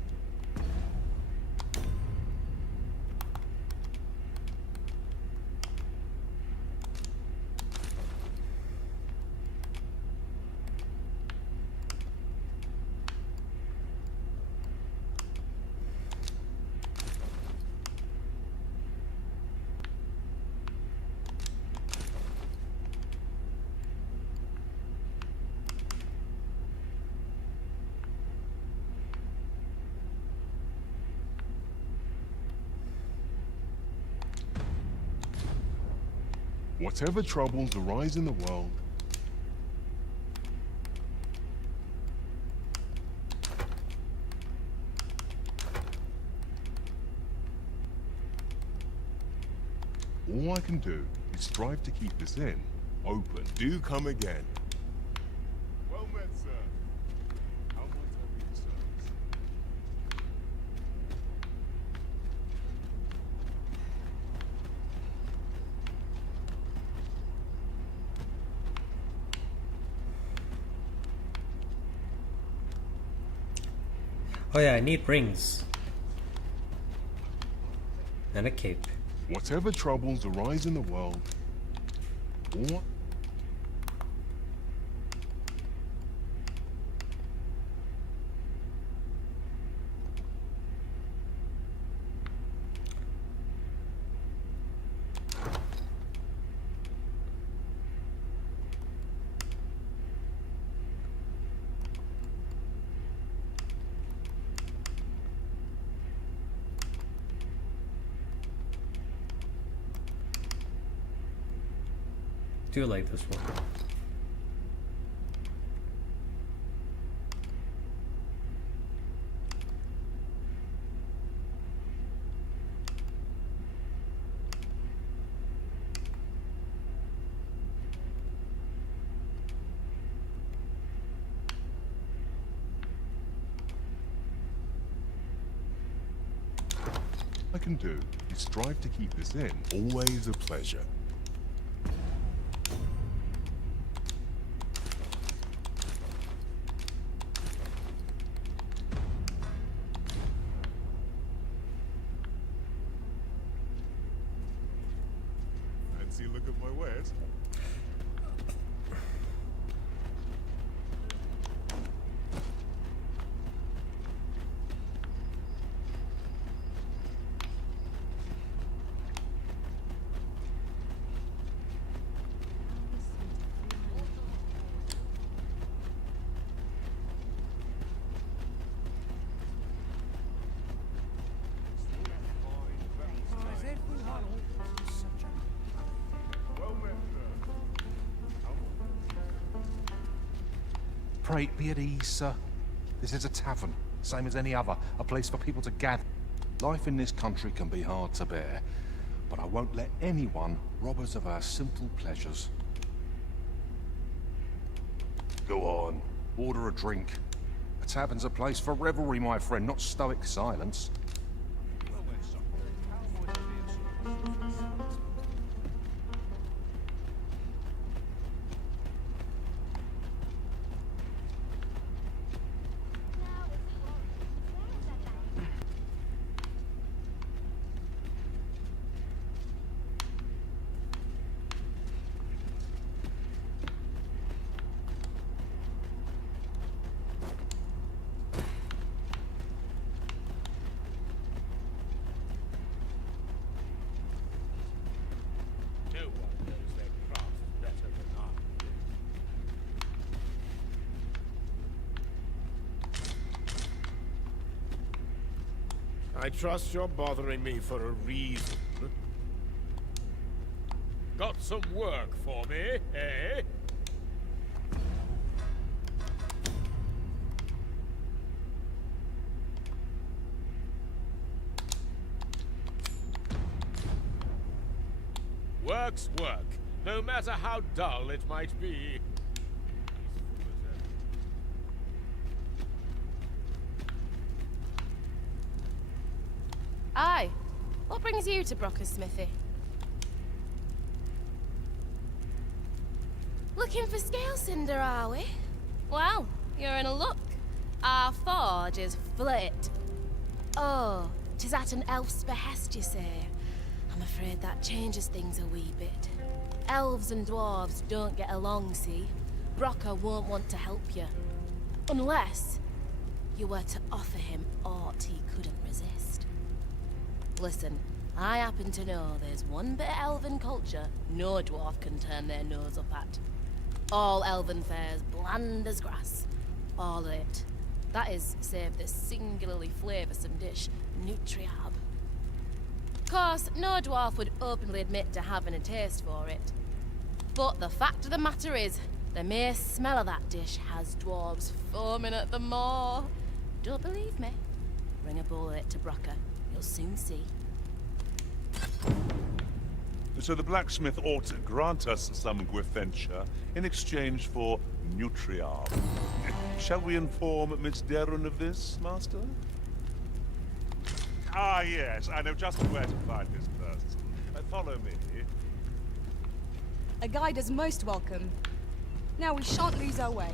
Whatever troubles arise in the world, all I can do is strive to keep this in. Open. Do come again. Well met, sir. How might I be of service? Oh yeah, I need rings. And a cape. Whatever troubles arise in the world, all do like this one. can do is strive to keep this in. Always a pleasure. Fancy a look at my wares? Pray, be at ease, sir. This is a tavern, same as any other, a place for people to gather. Life in this country can be hard to bear, but I won't let anyone rob us of our simple pleasures. Go on, order a drink. A tavern's a place for revelry, my friend, not stoic silence. No one knows their craft better than I trust you're bothering me for a reason. Got some work for me, eh? Work's work, no matter how dull it might be. Aye. What brings you to Brocker's smithy? Looking for scale cinder, are we? Well, you're in a luck. Our forge is flit. Oh, 'tis at an elf's behest, you say? I'm afraid that changes things a wee bit. Elves and dwarves don't get along, see? Brocker won't want to help you. Unless you were to offer him aught he couldn't resist. Listen, I happen to know there's one bit of elven culture no dwarf can turn their nose up at. All elven fare's bland as grass. All of it. That is, save the singularly flavoursome dish, Nutriab. Of course, no dwarf would openly admit to having a taste for it. But the fact of the matter is, the mere smell of that dish has dwarves foaming at the maw. Don't believe me? Bring a bowl of it to Brocker. You'll soon see. So the blacksmith ought to grant us some Gwithentia in exchange for Nutriab. Shall we inform Miss Darren of this, Master? Ah, yes, I know just where to find this person. Follow me. A guide is most welcome. Now we shan't lose our way.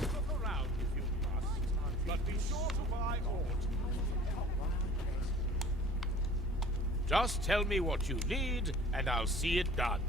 Look around if you must, but be sure to buy aught. Just tell me what you need, and I'll see it done.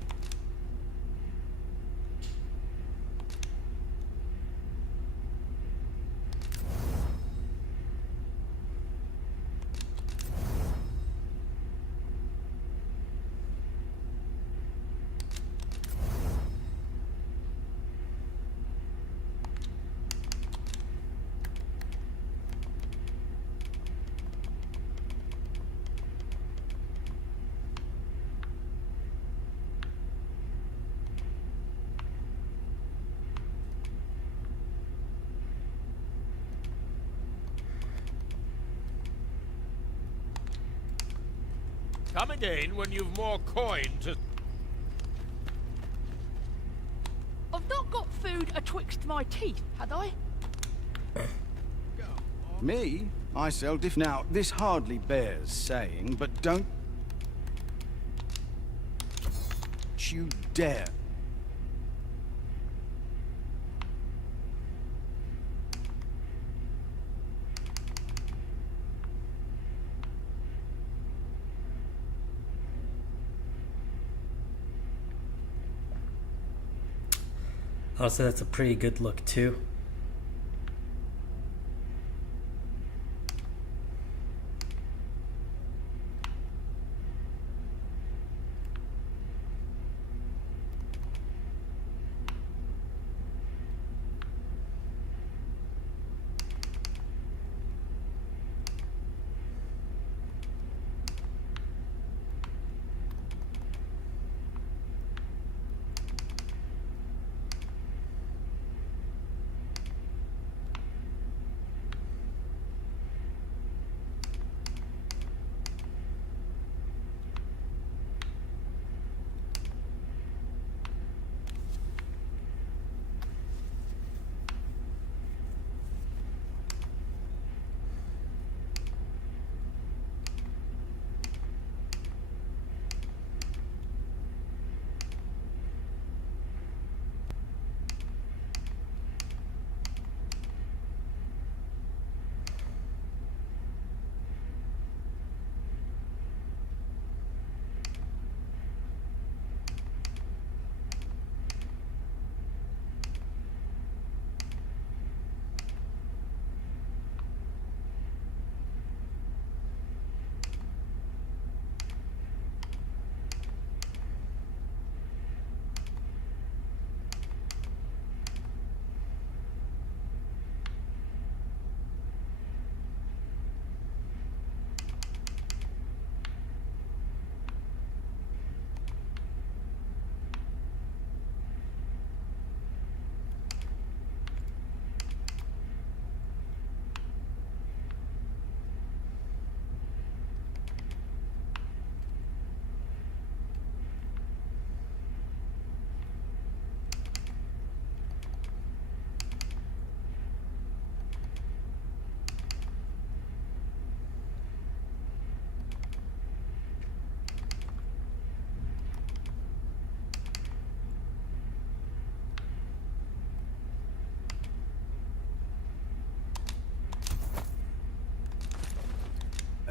Come again when you've more coin to... I've not got food atwixt my teeth, had I? Me? I sell Now, this hardly bears saying, but don't you dare. Also, that's a pretty good look too.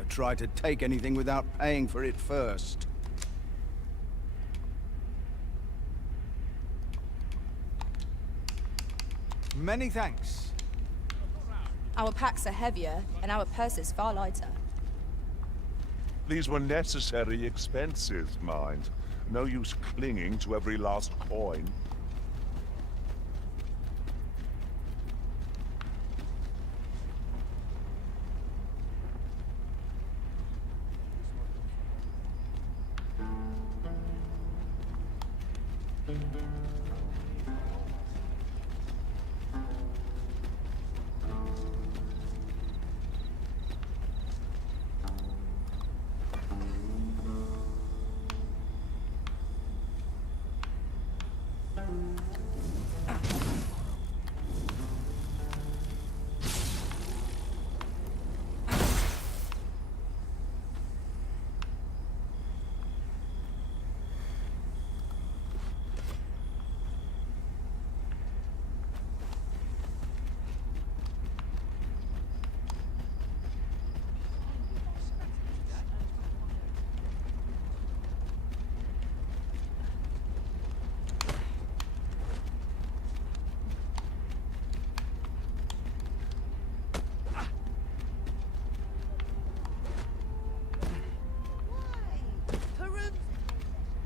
Try to take anything without paying for it first. Many thanks. Our packs are heavier, and our purses far lighter. These were necessary expenses, mind. No use clinging to every last coin.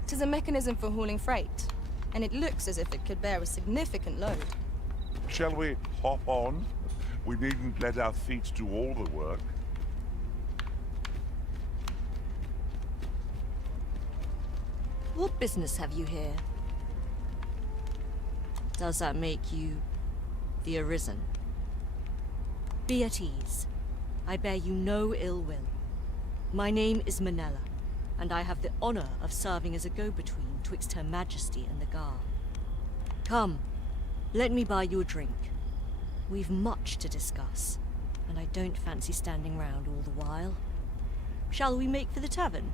It is a mechanism for hauling freight, and it looks as if it could bear a significant load. Shall we hop on? We needn't let our feet do all the work. What business have you here? Does that make you the Arisen? Be at ease. I bear you no ill will. My name is Manella. and I have the honor of serving as a go-between twixt Her Majesty and the Guard. Come, let me buy you a drink. We've much to discuss, and I don't fancy standing round all the while. Shall we make for the tavern?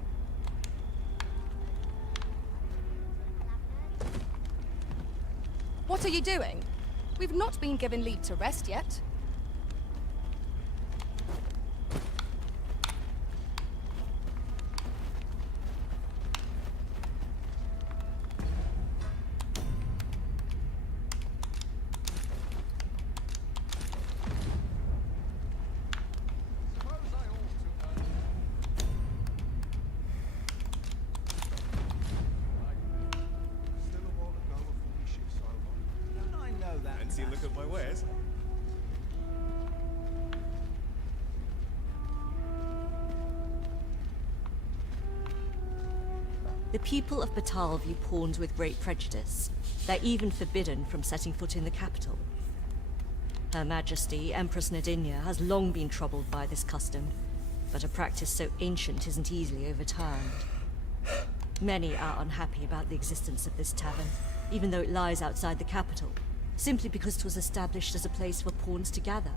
What are you doing? We've not been given leave to rest yet. Fancy a look at my wares? The people of Batal view pawns with great prejudice. They're even forbidden from setting foot in the capital. Her Majesty, Empress Nadinia, has long been troubled by this custom, but a practice so ancient isn't easily overturned. Many are unhappy about the existence of this tavern, even though it lies outside the capital, simply because it was established as a place for pawns to gather.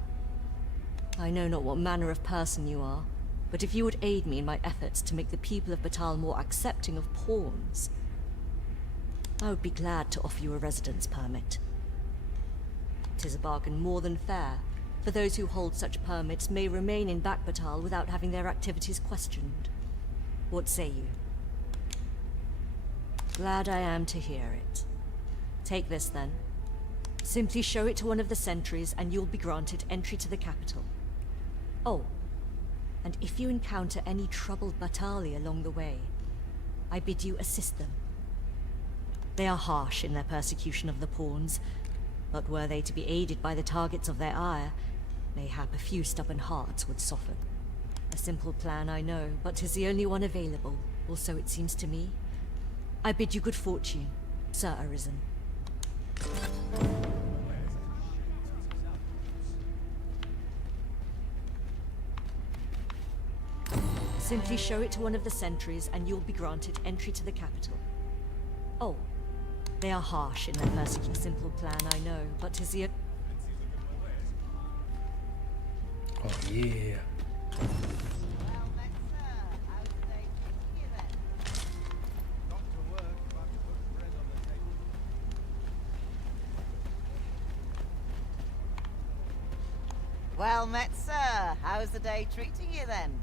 I know not what manner of person you are, but if you would aid me in my efforts to make the people of Batal more accepting of pawns, I would be glad to offer you a residence permit. 'Tis a bargain more than fair, for those who hold such permits may remain in Back Batal without having their activities questioned. What say you? Glad I am to hear it. Take this then. Simply show it to one of the sentries and you'll be granted entry to the capital. Oh, and if you encounter any troubled Batali along the way, I bid you assist them. They are harsh in their persecution of the pawns, but were they to be aided by the targets of their ire, mayhap a few stubborn hearts would soften. A simple plan, I know, but 'tis the only one available, or so it seems to me. I bid you good fortune, Sir Arisen. Simply show it to one of the sentries and you'll be granted entry to the capital. Oh, they are harsh in their persecution. Simple plan, I know, but 'tis the... Oh yeah. Well met, sir. How's the day treating you then?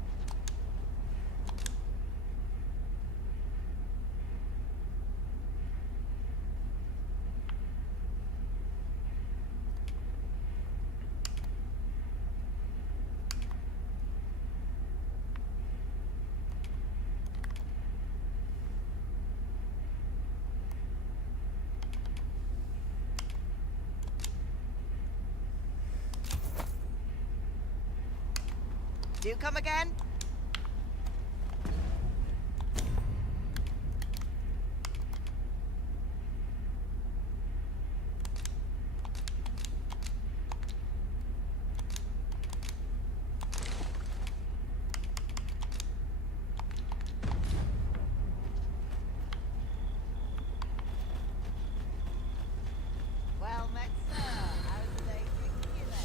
Do you come again? Well met, sir. How's the day treating you then?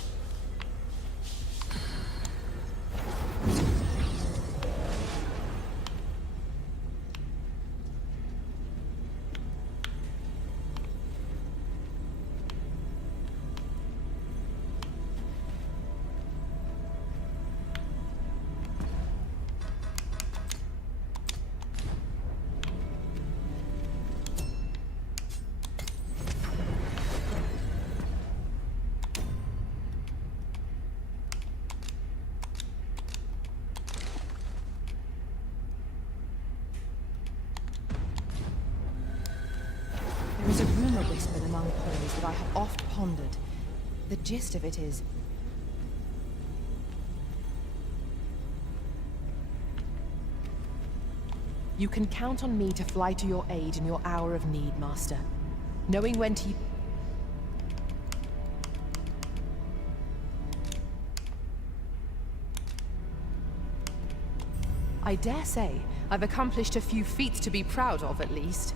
There is a rumor whispered among pawns that I have oft pondered. The gist of it is... You can count on me to fly to your aid in your hour of need, Master. Knowing when to... I dare say I've accomplished a few feats to be proud of, at least.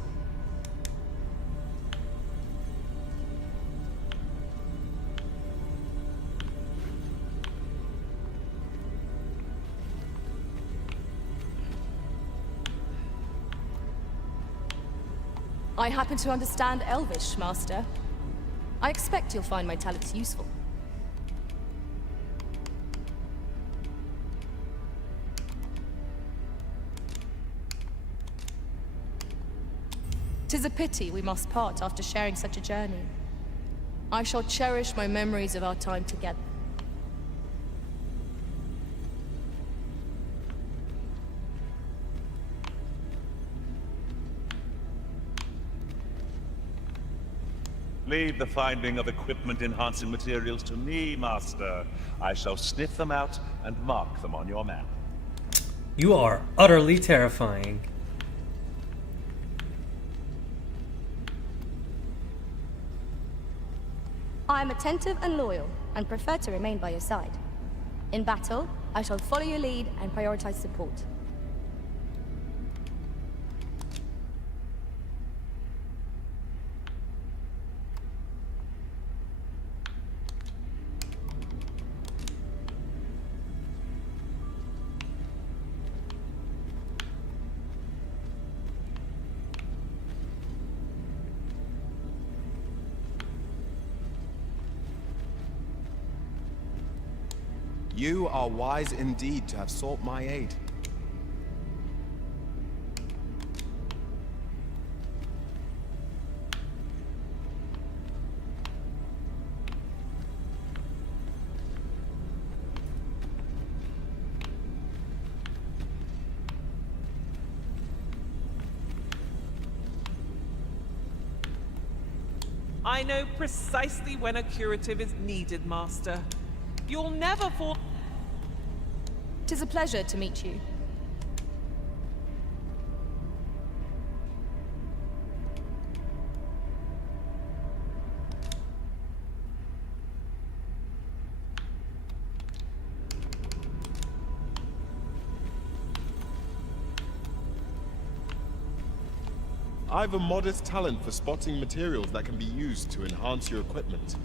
I happen to understand Elvish, Master. I expect you'll find my talents useful. "'Tis a pity we must part after sharing such a journey. I shall cherish my memories of our time together. Leave the finding of equipment-enhancing materials to me, Master. I shall sniff them out and mark them on your map. You are utterly terrifying. I am attentive and loyal, and prefer to remain by your side. In battle, I shall follow your lead and prioritize support. You are wise indeed to have sought my aid. I know precisely when a curative is needed, Master. You'll never fall. 'Tis a pleasure to meet you. I've a modest talent for spotting materials that can be used to enhance your equipment.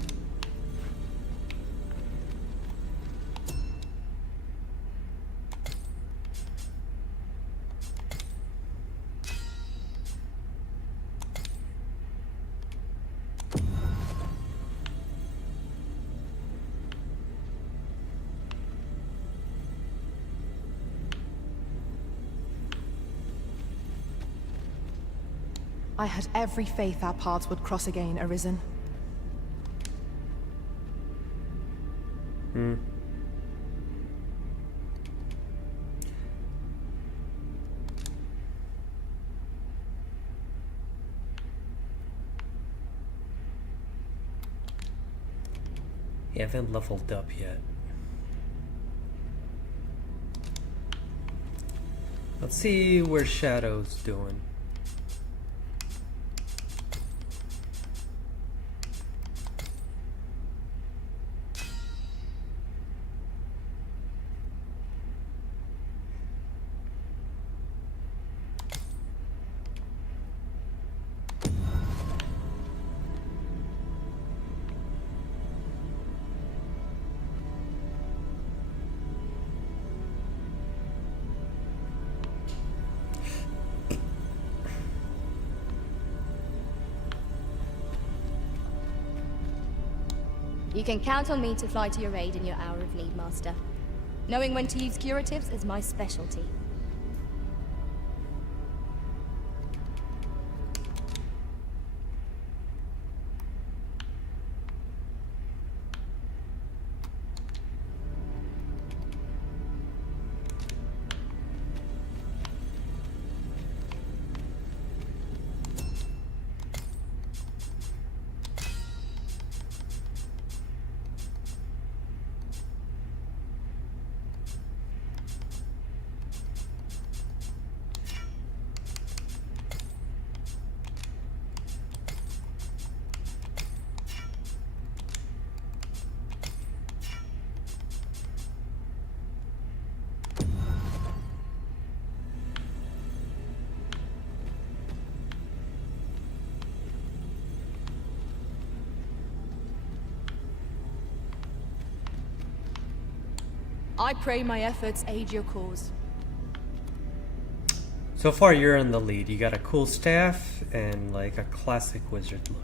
I had every faith our paths would cross again, Arisen. You haven't leveled up yet. Let's see where Shadow's doing. You can count on me to fly to your aid in your hour of need, Master. Knowing when to use curatives is my specialty. I pray my efforts aid your cause. So far, you're in the lead. You got a cool staff and like a classic wizard look.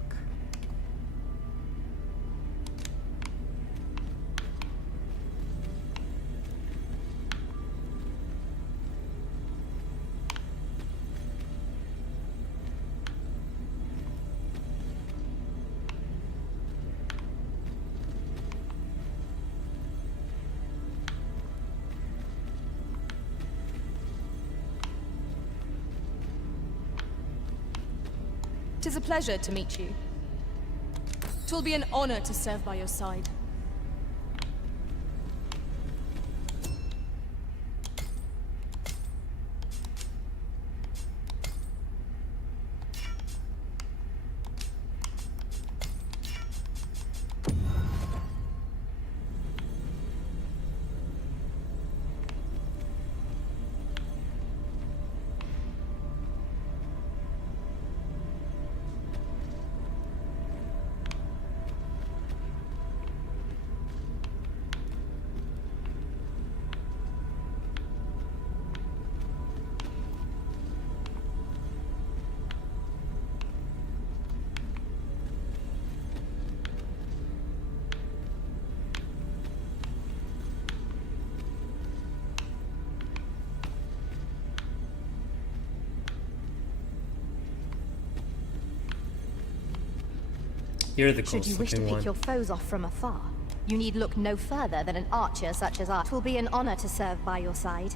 Tis a pleasure to meet you. 'Twill be an honor to serve by your side. You're the Should you wish to pick your foes off from afar, you need look no further than an archer such as I. It will be an honor to serve by your side.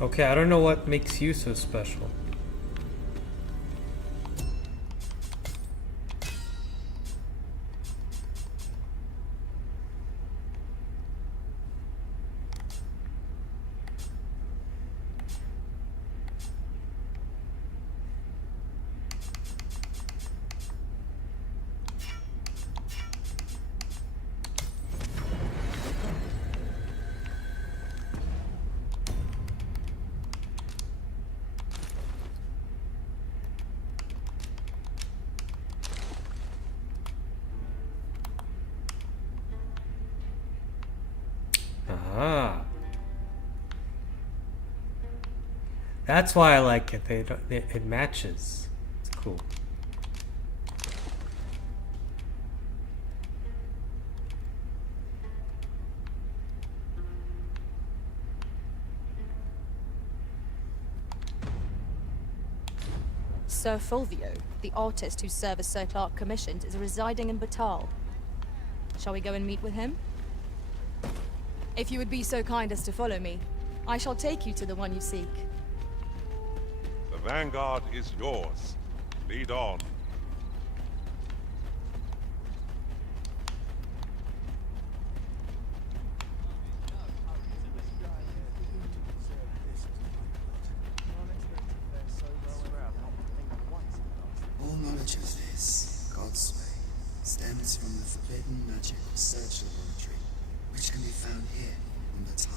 Okay, I don't know what makes you so special. Ah, that's why I like it. It matches. It's cool. Sir Fulvio, the artist whose service Sir Clark commissioned, is residing in Batal. Shall we go and meet with him? If you would be so kind as to follow me, I shall take you to the one you seek. The vanguard is yours. Lead on. All knowledge of this, God's way, stems from the forbidden magic research laboratory, which can be found here on the Batal.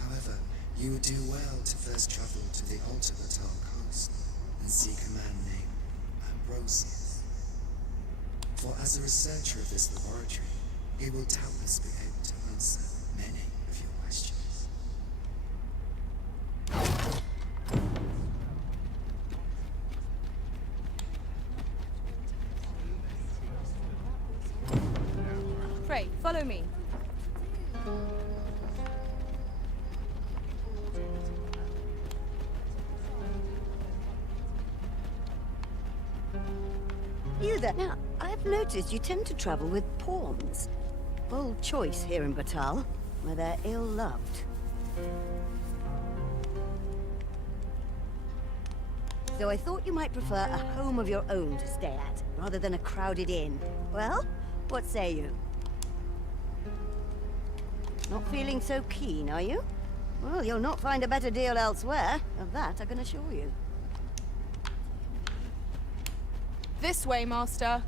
However, you would do well to first travel to the Alta Batal coast and seek a man named Ambrosius. For as a researcher of this laboratory, he will doubtless be able to answer many of your questions. Pray, follow me. You there? Now, I've noticed you tend to travel with pawns. Bold choice here in Batal, where they're ill-loved. So I thought you might prefer a home of your own to stay at, rather than a crowded inn. Well, what say you? Not feeling so keen, are you? Well, you'll not find a better deal elsewhere. Of that, I can assure you. This way, Master.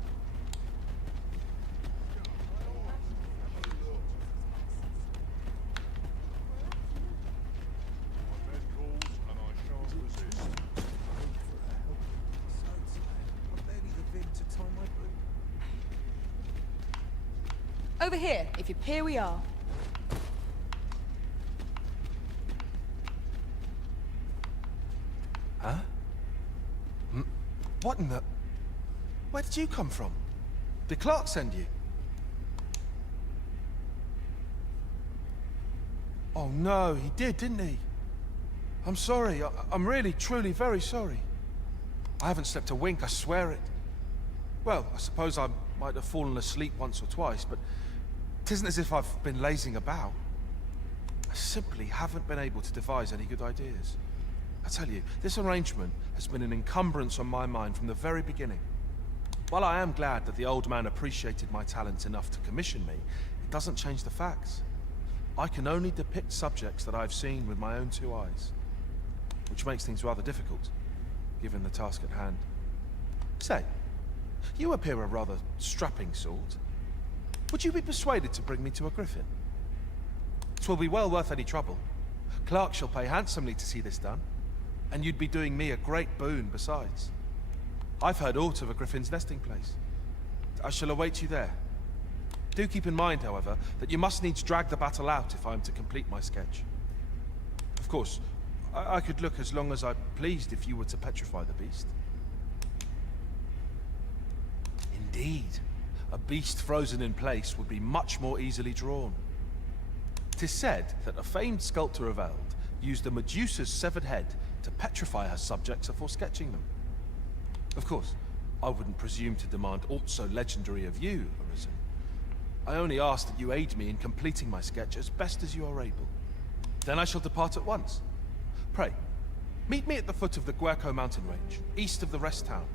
Over here, if you... Here we are. Huh? What in the... Where did you come from? Did Clark send you? Oh no, he did, didn't he? I'm sorry. I'm really, truly very sorry. I haven't slept a wink, I swear it. Well, I suppose I might have fallen asleep once or twice, but it isn't as if I've been lazing about. I simply haven't been able to devise any good ideas. I tell you, this arrangement has been an encumbrance on my mind from the very beginning. While I am glad that the old man appreciated my talents enough to commission me, it doesn't change the facts. I can only depict subjects that I've seen with my own two eyes, which makes things rather difficult, given the task at hand. Say, you appear a rather strapping sort. Would you be persuaded to bring me to a griffin? 'Twill be well worth any trouble. Clark shall pay handsomely to see this done, and you'd be doing me a great boon besides. I've heard aught of a griffin's nesting place. I shall await you there. Do keep in mind, however, that you must needs drag the battle out if I am to complete my sketch. Of course, I could look as long as I pleased if you were to petrify the beast. Indeed, a beast frozen in place would be much more easily drawn. 'Tis said that a famed sculptor of Eld used a Medusa's severed head to petrify her subjects before sketching them. Of course, I wouldn't presume to demand aught so legendary of you, Arisen. I only ask that you aid me in completing my sketch as best as you are able. Then I shall depart at once. Pray, meet me at the foot of the Guerco mountain range, east of the rest town.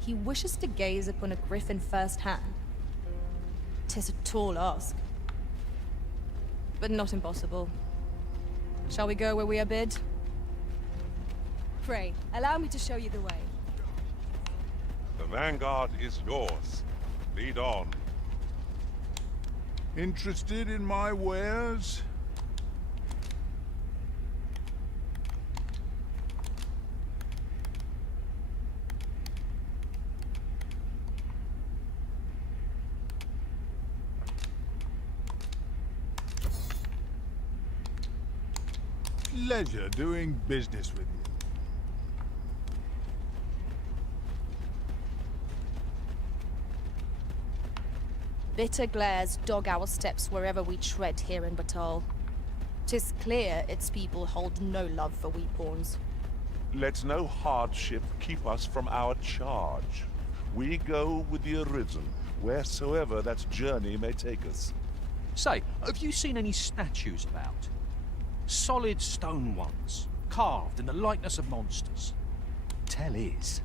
He wishes to gaze upon a griffin firsthand. 'Tis a tall ask. But not impossible. Shall we go where we are bid? Pray, allow me to show you the way. The vanguard is yours. Lead on. Interested in my wares? Pleasure doing business with you. Bitter glares dog our steps wherever we tread here in Batal. 'Tis clear its people hold no love for we pawns. Let no hardship keep us from our charge. We go with the Arisen, wheresoever that journey may take us. Say, have you seen any statues about? Solid stone ones, carved in the likeness of monsters. Tell is,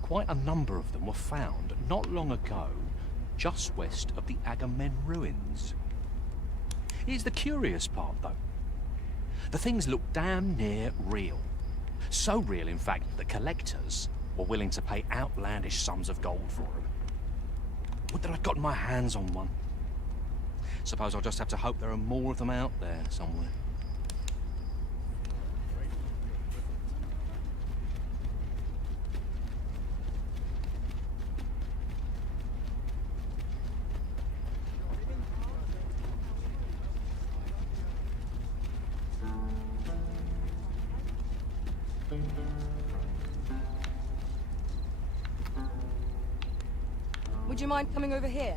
quite a number of them were found not long ago, just west of the Agamemnon ruins. Here's the curious part, though. The things look damn near real. So real, in fact, that collectors were willing to pay outlandish sums of gold for them. Would that I'd gotten my hands on one. Suppose I'll just have to hope there are more of them out there somewhere. Would you mind coming over here?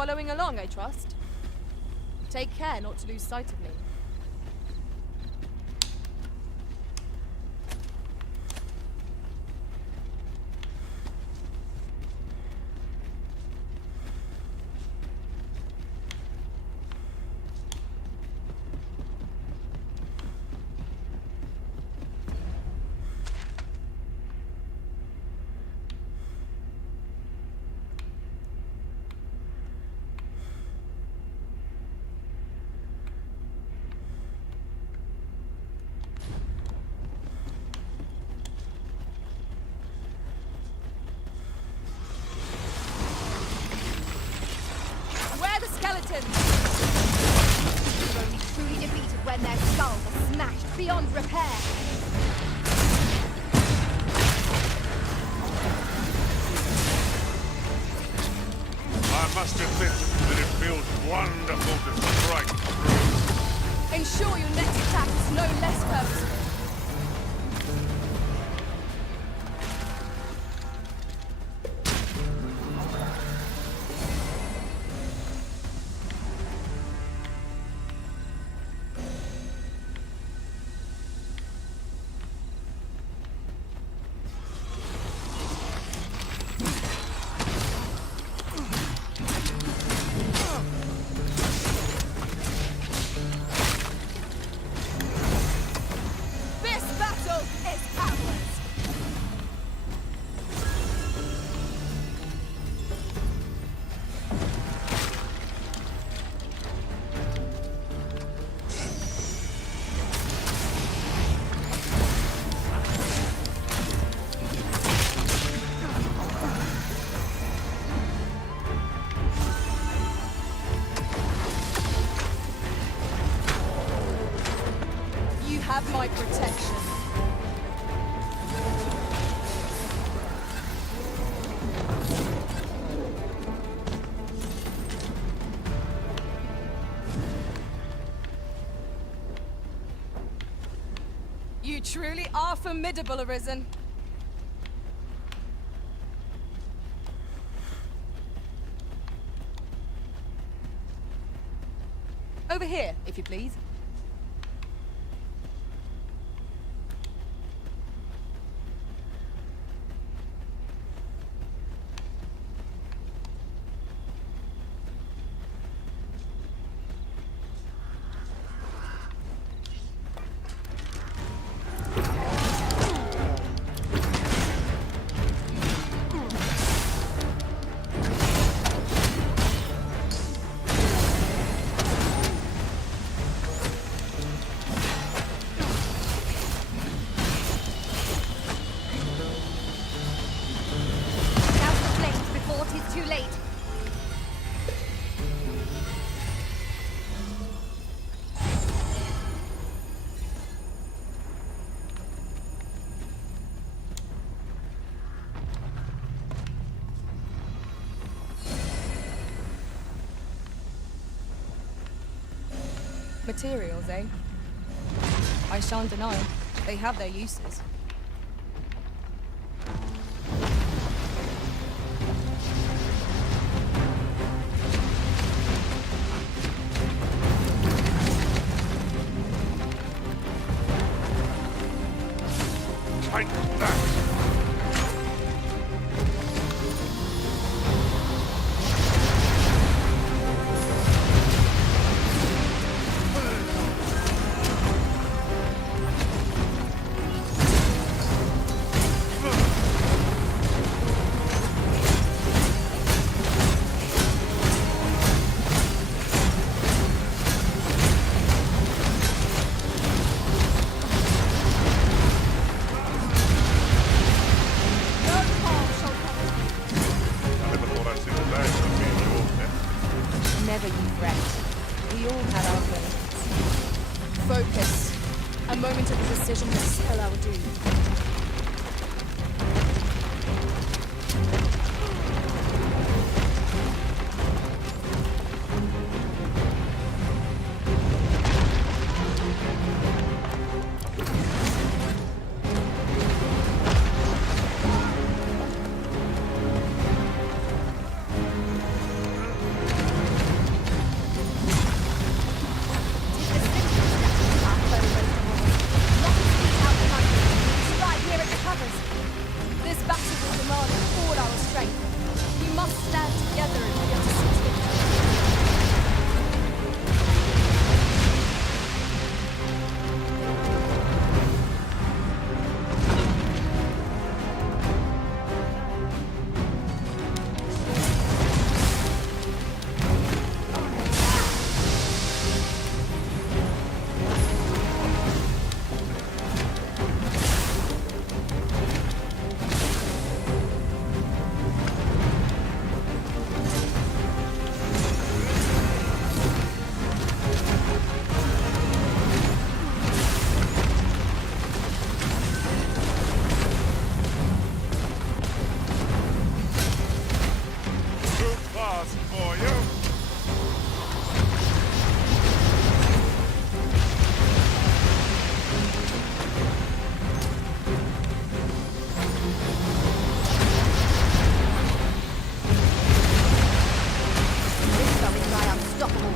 following along, I trust. Take care not to lose sight of me. You're only truly defeated when their skulls are smashed beyond repair. I must admit that it feels wonderful to strike through. Ensure your next attack is no less purposeful. Have my protection. You truly are formidable, Arisen. Over here, if you please. Materials, eh? I shan't deny. They have their uses. Take that! Never you fret. We all had our moments. Focus. A moment of precision will spell our doom.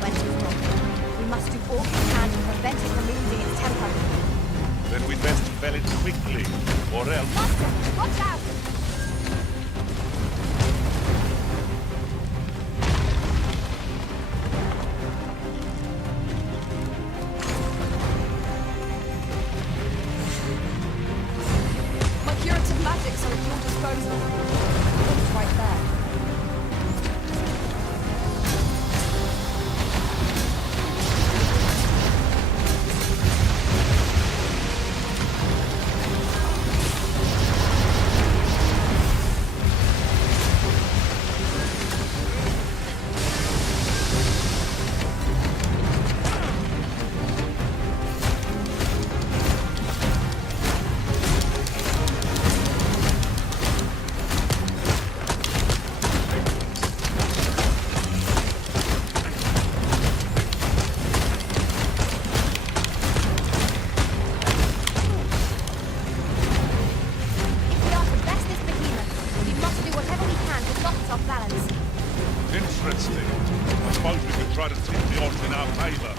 when to stop it. We must do all we can to prevent it from losing its temper. Then we'd best fell it quickly, or else... Master, watch out! My curative magics are at your disposal. It's right there. Interesting. I suppose we could try to tip the odds in our favor.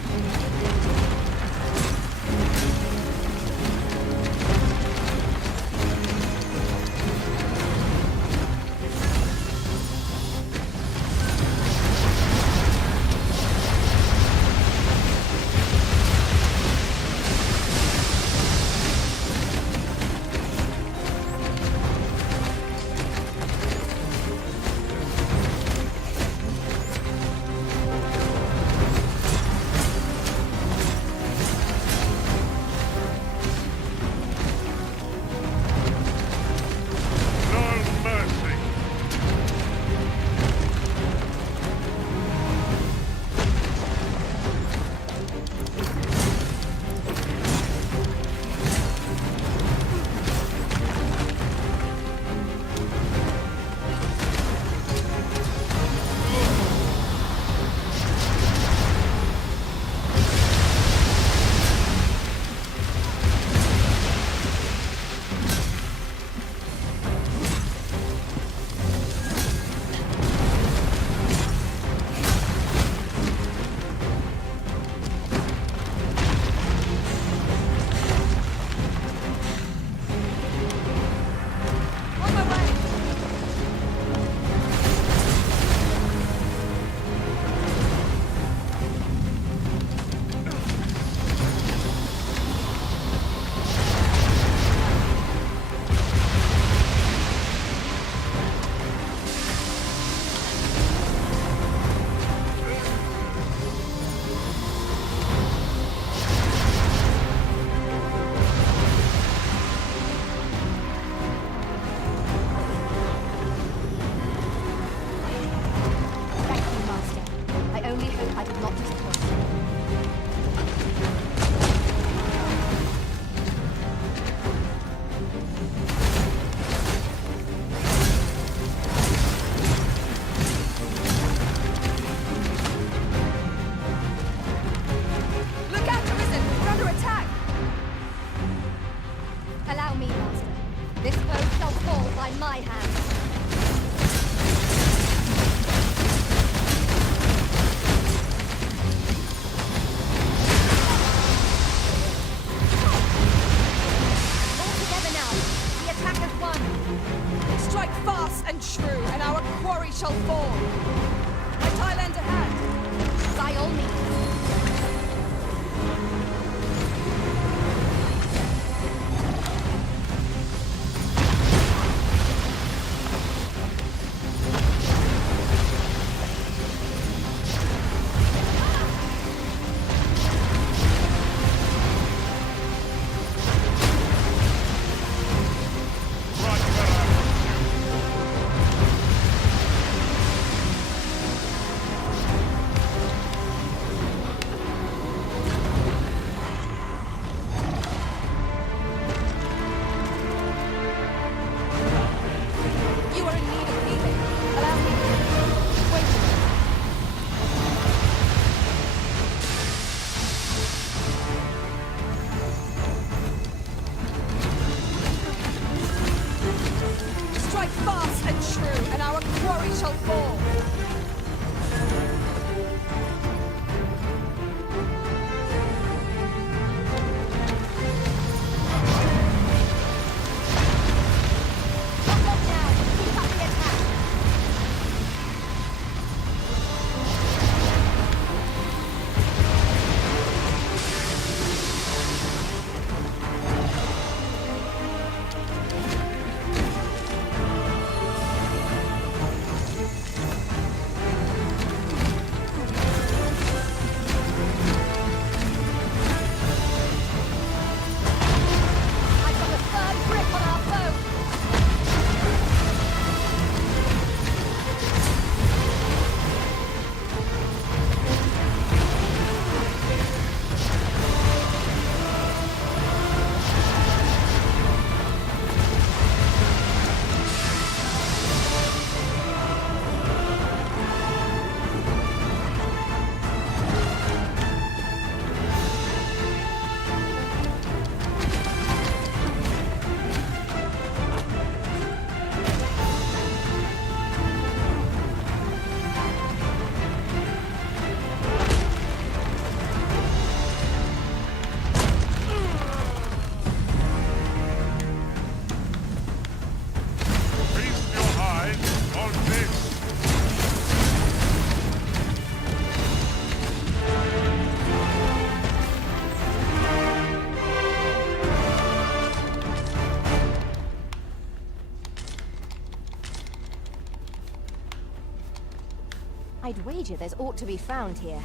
I'd wager there's aught to be found here.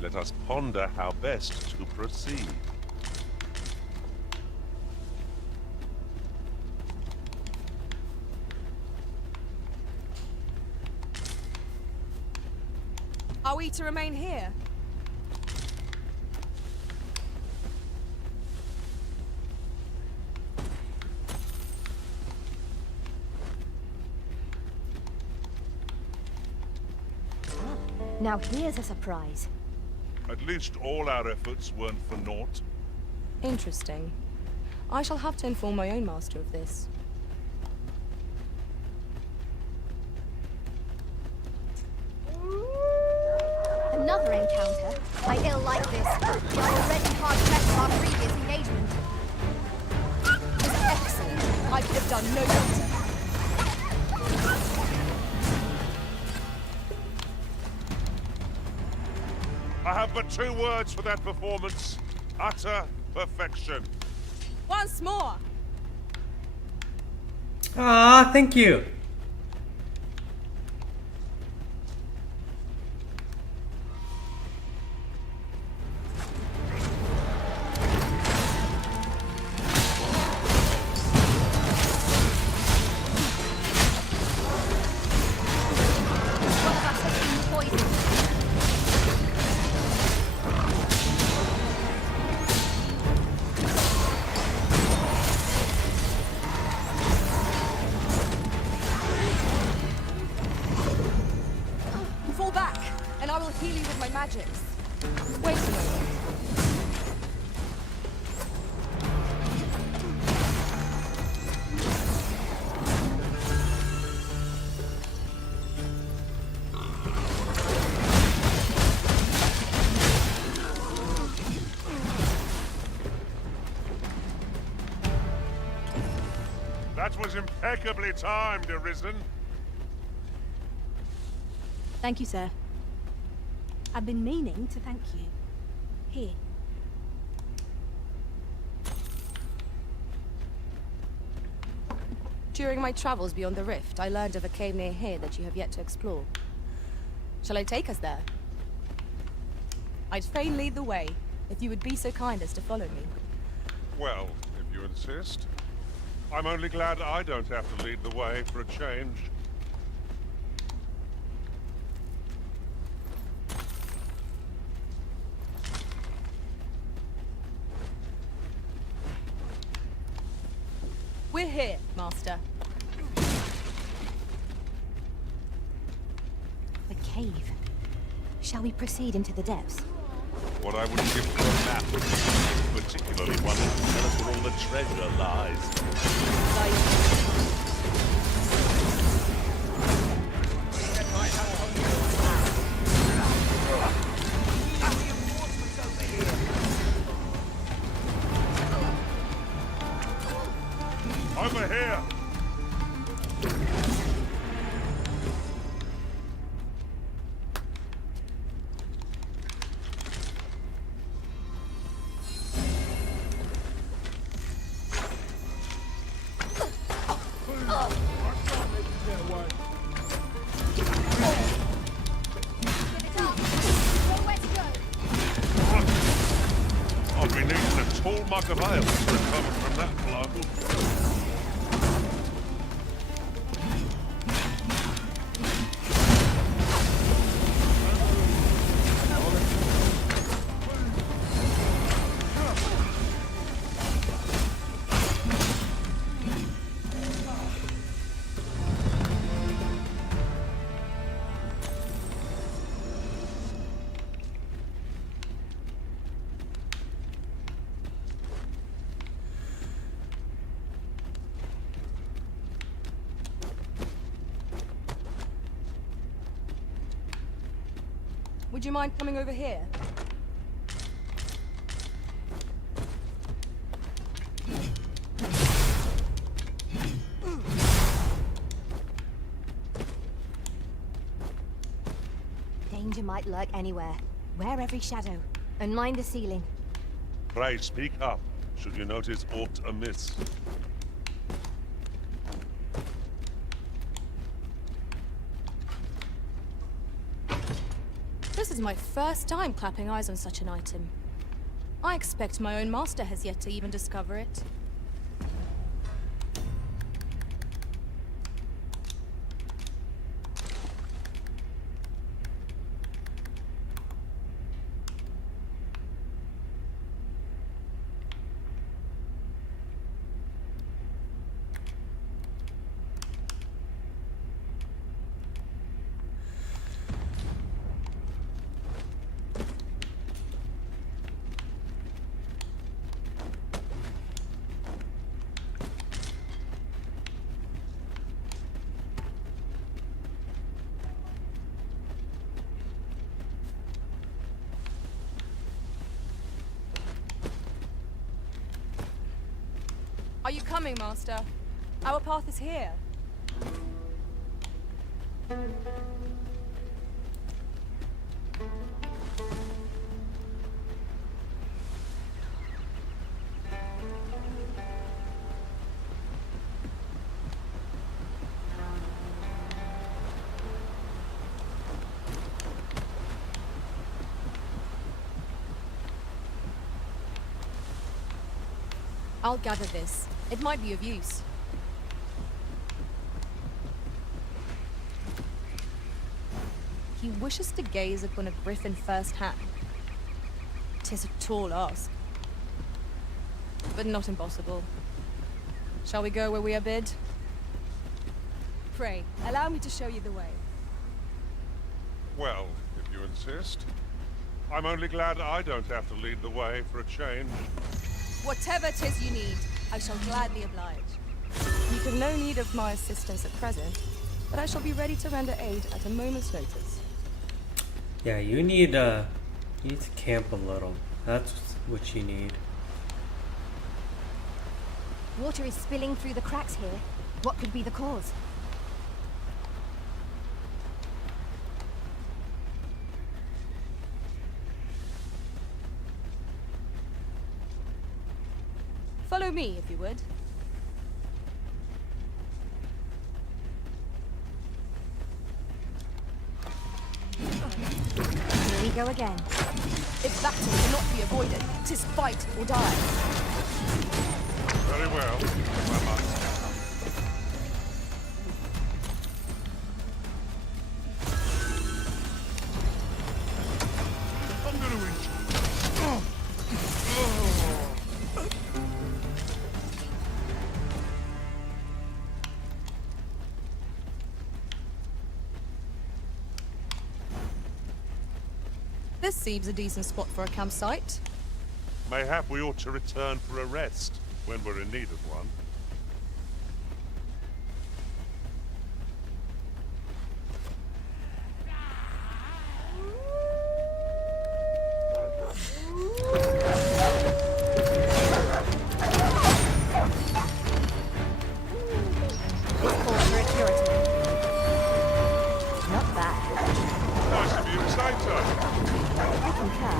Let us ponder how best to proceed. Are we to remain here? Now here's a surprise. At least all our efforts weren't for naught. Interesting. I shall have to inform my own master of this. Another encounter? I ill like this. You're already hard pressed from our previous engagement. This is excellent. I could have done no better. I have but 2 words for that performance. Utter perfection. Once more! Ah, thank you. Fall back, and I will heal you with my magics. Wait a moment. That was impeccably timed, Arisen. Thank you, sir. I've been meaning to thank you. Here. During my travels beyond the rift, I learned of a cave near here that you have yet to explore. Shall I take us there? I'd fain lead the way, if you would be so kind as to follow me. Well, if you insist. I'm only glad I don't have to lead the way for a change. We're here, Master. The cave. Shall we proceed into the depths? What I would give for a map, particularly one that can tell us where all the treasure lies. Over here! I've been eating a tall mug of ale to recover from that blow. Would you mind coming over here? Danger might lurk anywhere. Wear every shadow. And mind the ceiling. Pray speak up, should you notice aught amiss. This is my first time clapping eyes on such an item. I expect my own master has yet to even discover it. Are you coming, Master? Our path is here. I'll gather this. It might be of use. He wishes to gaze upon a griffin firsthand. 'Tis a tall ask, but not impossible. Shall we go where we are bid? Pray, allow me to show you the way. Well, if you insist. I'm only glad I don't have to lead the way for a change. Whatever 'tis you need, I shall gladly oblige. You've have no need of my assistance at present, but I shall be ready to render aid at a moment's notice. Yeah, you need to camp a little. That's what you need. Water is spilling through the cracks here. What could be the cause? Follow me, if you would. Here we go again. If battle cannot be avoided, 'tis fight or die. Very well. I must. I'm gonna This seems a decent spot for a campsite. Mayhap we ought to return for a rest when we're in need of one. Not bad. Nice of you to say so. I concur.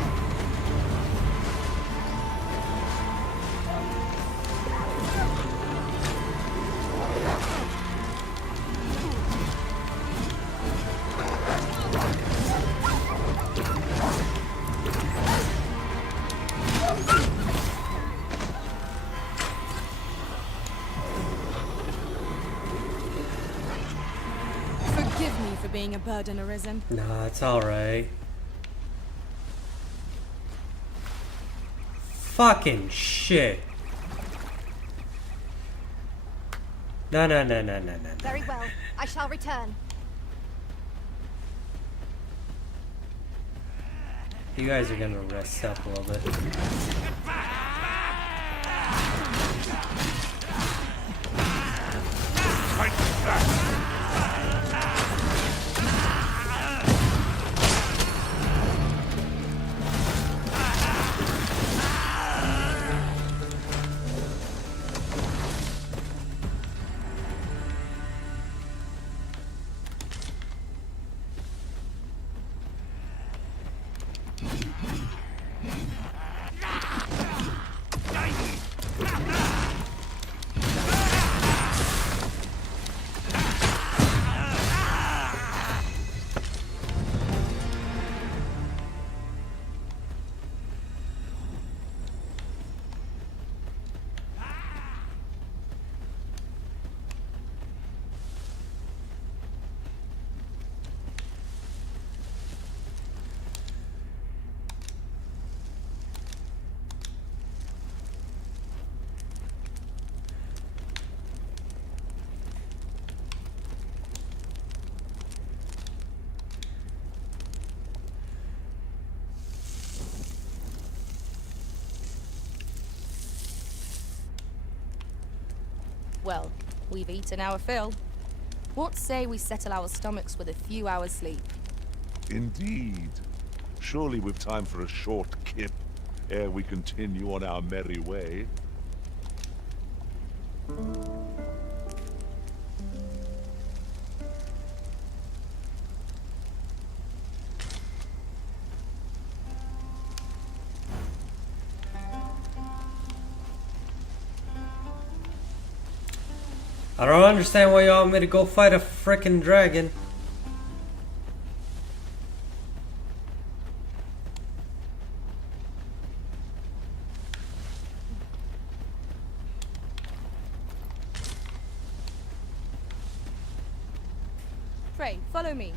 Forgive me for being a burden arisen. Nah, it's alright. Fucking shit. No. Very well. I shall return. You guys are gonna rest up a little bit. Well, we've eaten our fill. What say we settle our stomachs with a few hours sleep? Indeed. Surely we've time for a short kip ere we continue on our merry way. I don't understand why you want me to go fight a frickin' dragon. Pray, follow me.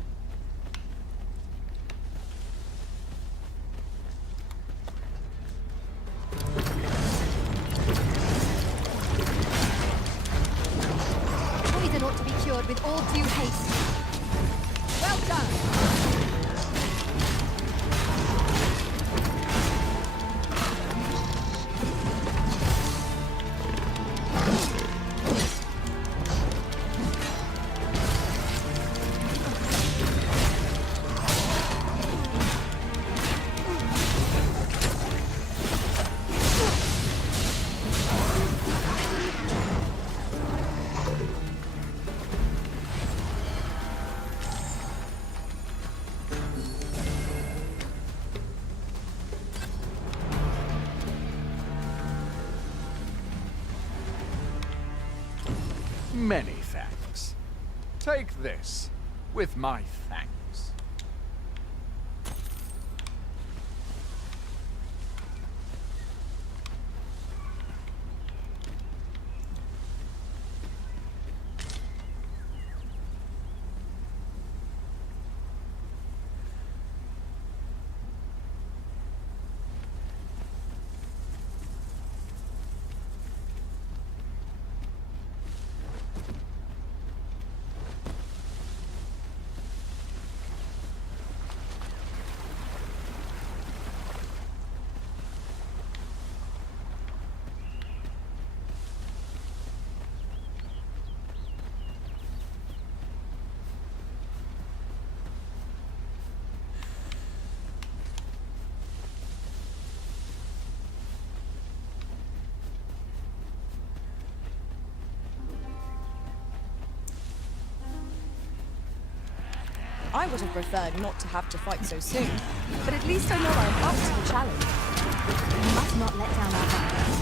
Poison ought to be cured with all due haste. Well done! Many thanks. Take this, with my thanks. I would have preferred not to have to fight so soon, but at least I know I'm up to the challenge. We must not let down our guard.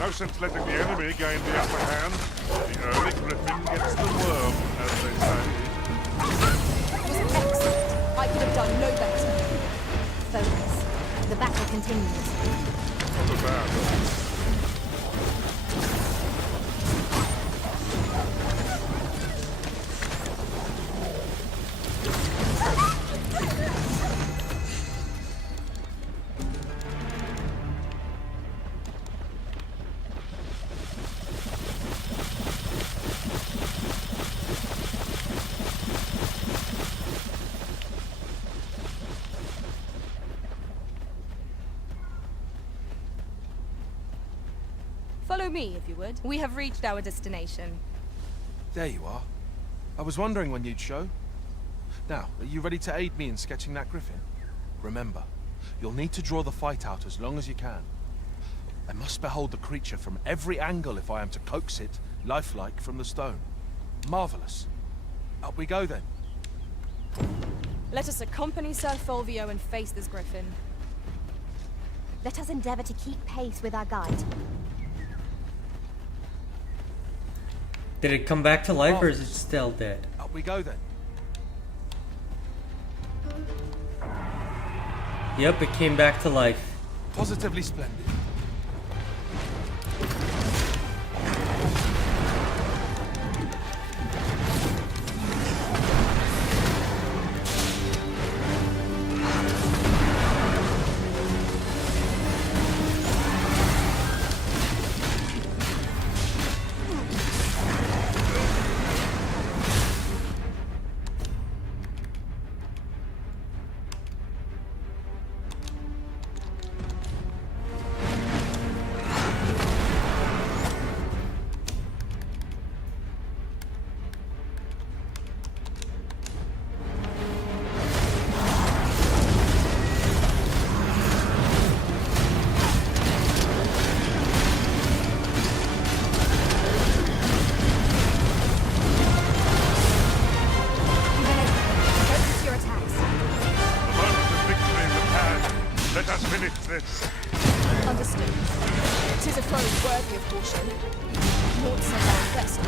No sense letting the enemy gain the upper hand. The early griffin gets the worm, as they say. That was excellent. I could have done no better. Focus. The battle continues. Not so bad. Follow me, if you would. We have reached our destination. There you are. I was wondering when you'd show. Now, are you ready to aid me in sketching that griffin? Remember, you'll need to draw the fight out as long as you can. I must behold the creature from every angle if I am to coax it, lifelike, from the stone. Marvelous. Up we go then. Let us accompany Sir Fulvio and face this griffin. Let us endeavor to keep pace with our guide. Did it come back to life or is it still dead? Up we go then. Yep, it came back to life. Positively splendid. this. Understood. 'Tis a foe worthy of caution. Naught said our best.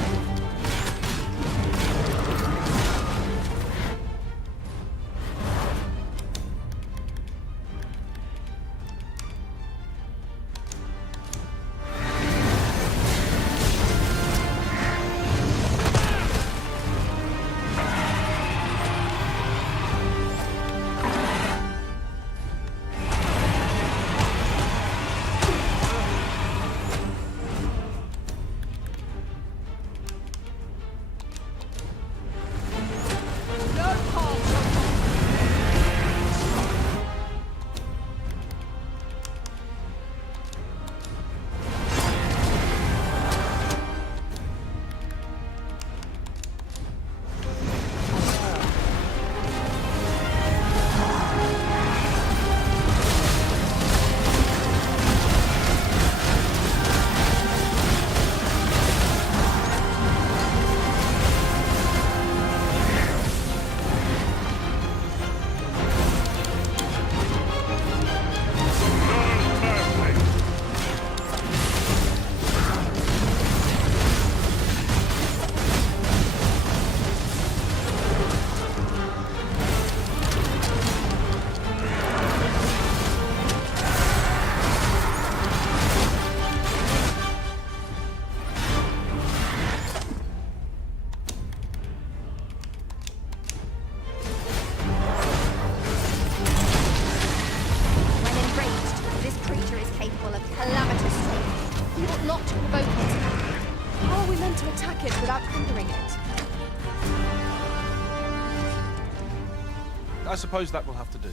I suppose that will have to do.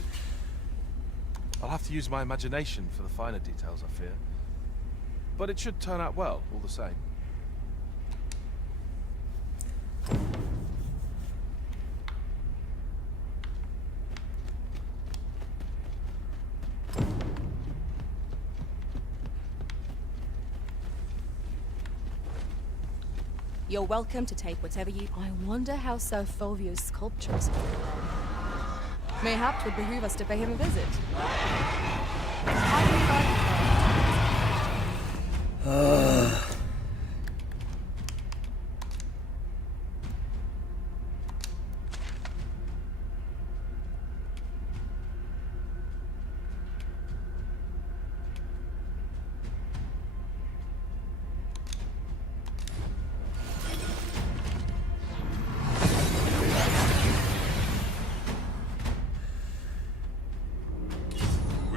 I'll have to use my imagination for the finer details, I fear. But it should turn out well, all the same. You're welcome to take whatever you... I wonder how Sir Fulvio's sculptures mayhap it would behoove us to pay him a visit.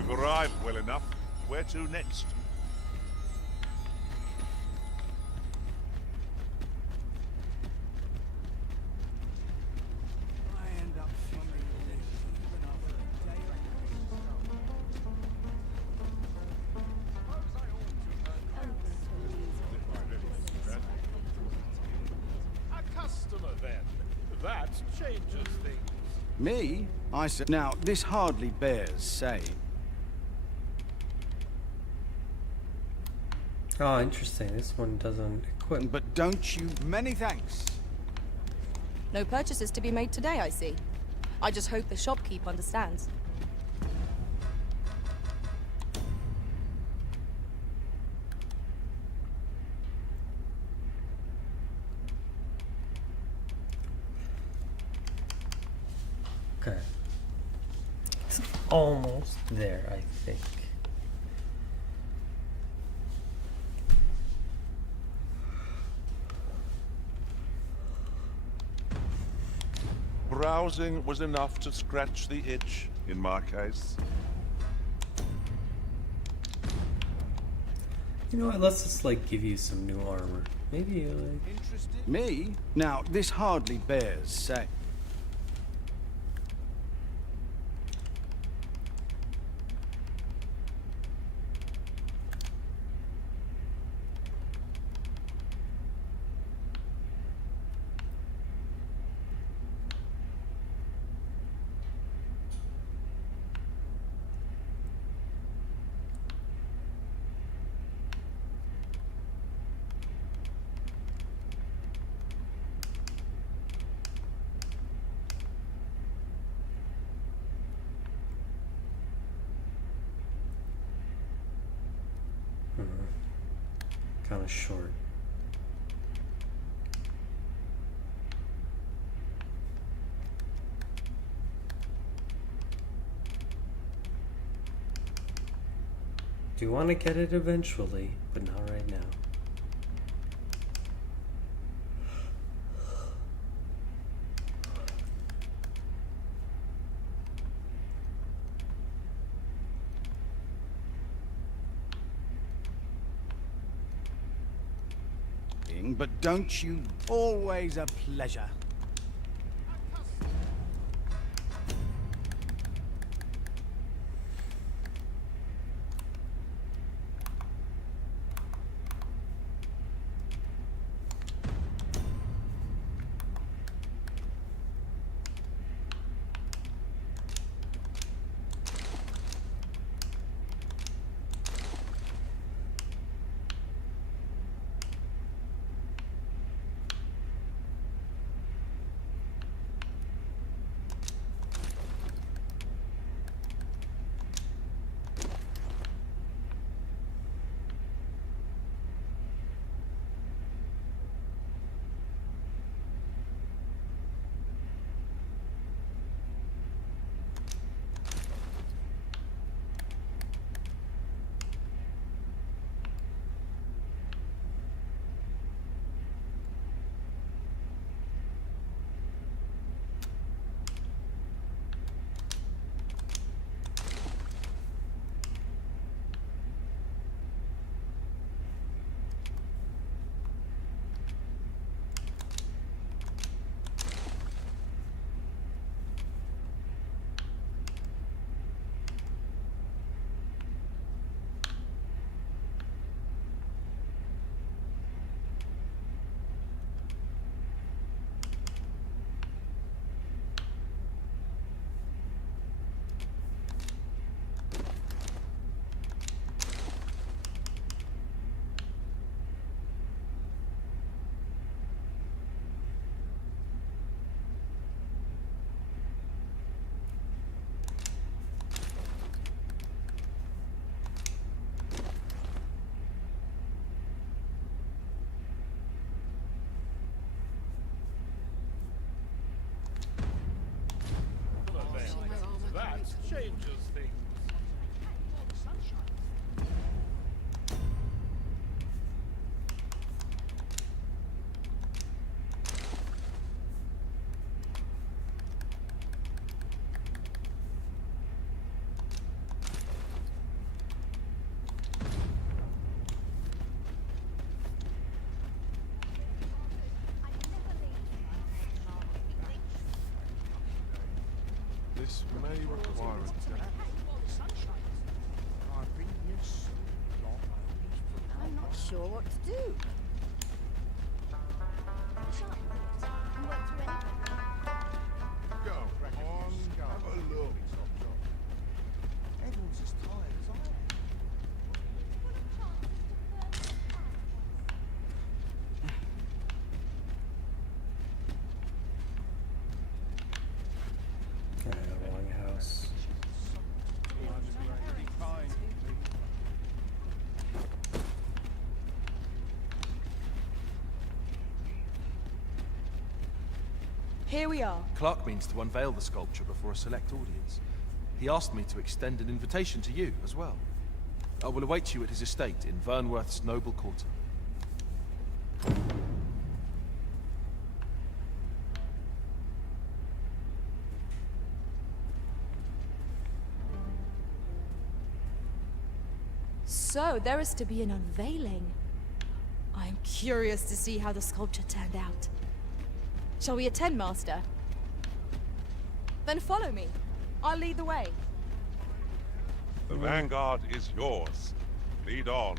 Arrived well enough. Where to next? A customer, then. That changes things. Me? I said. Now, this hardly bears saying. Oh, interesting. This one doesn't equip. But don't you... Many thanks. No purchases to be made today, I see. I just hope the shopkeep understands. Okay. It's almost there, I think. Browsing was enough to scratch the itch, in my case. You know what, let's just like give you some new armor. Maybe you like... Interested? Me? Now, this hardly bears saying. Kind of short. Do want to get it eventually, but not right now. But don't you... Always a pleasure. That changes things. This may require a... I'm not sure what to do. Go on, go. Have a look. Everyone's as tired as I am. Wrong house. Here we are. Clark means to unveil the sculpture before a select audience. He asked me to extend an invitation to you as well. I will await you at his estate in Vernworth's noble quarter. So, there is to be an unveiling. I'm curious to see how the sculpture turned out. Shall we attend, Master? Then follow me. I'll lead the way. The vanguard is yours. Lead on.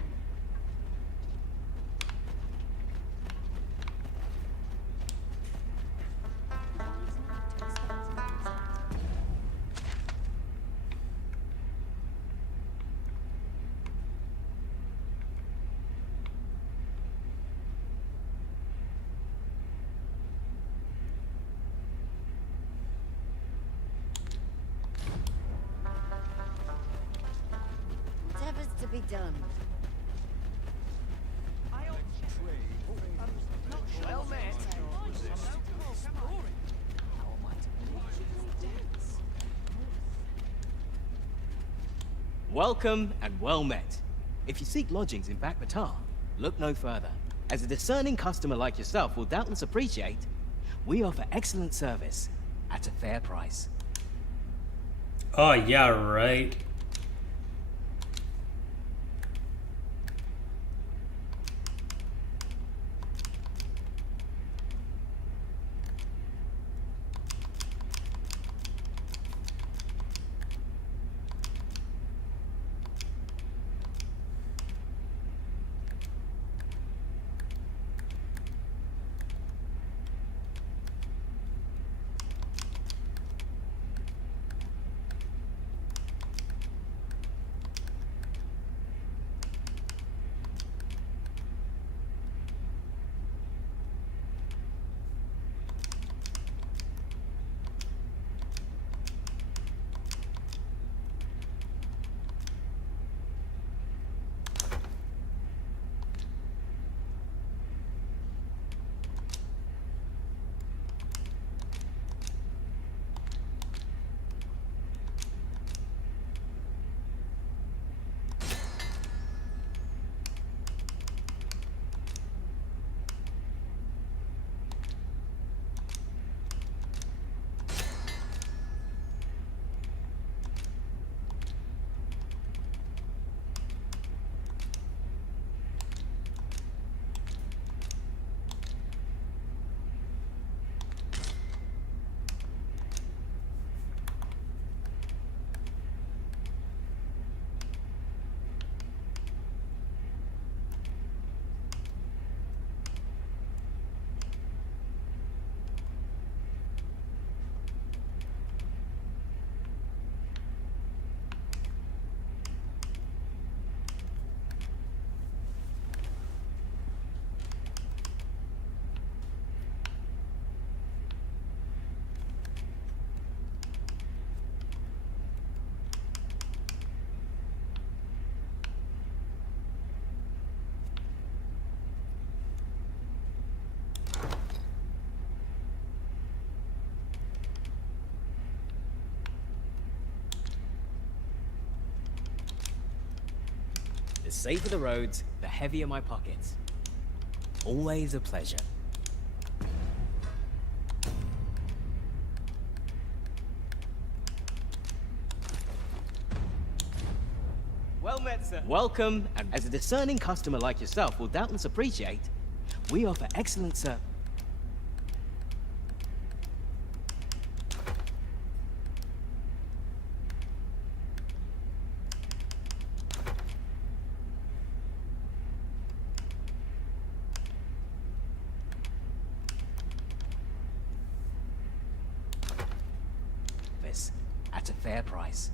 Whatever's to be done. Welcome and well met. If you seek lodgings in Batar, look no further. As a discerning customer like yourself will doubtless appreciate, we offer excellent service at a fair price. Oh, yeah, right. The safer the roads, the heavier my pockets. Always a pleasure. Well met, sir. Welcome, and as a discerning customer like yourself will doubtless appreciate, we offer excellent service. At a fair price.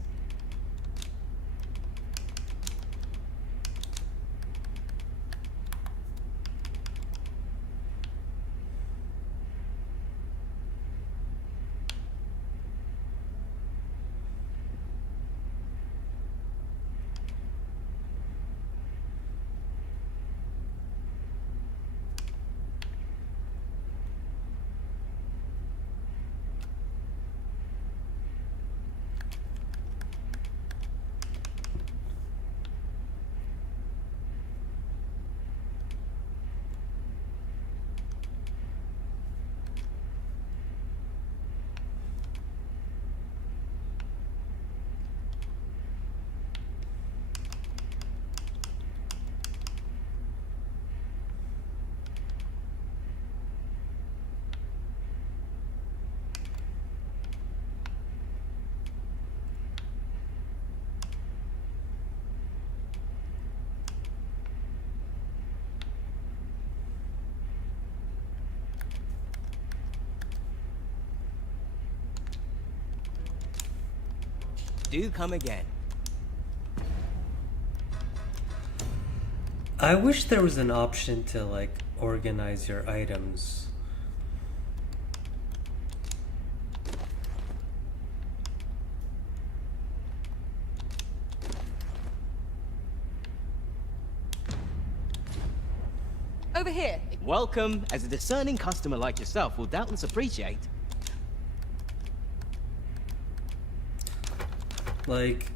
Do come again. I wish there was an option to like organize your items. Over here. Welcome, as a discerning customer like yourself will doubtless appreciate. Like,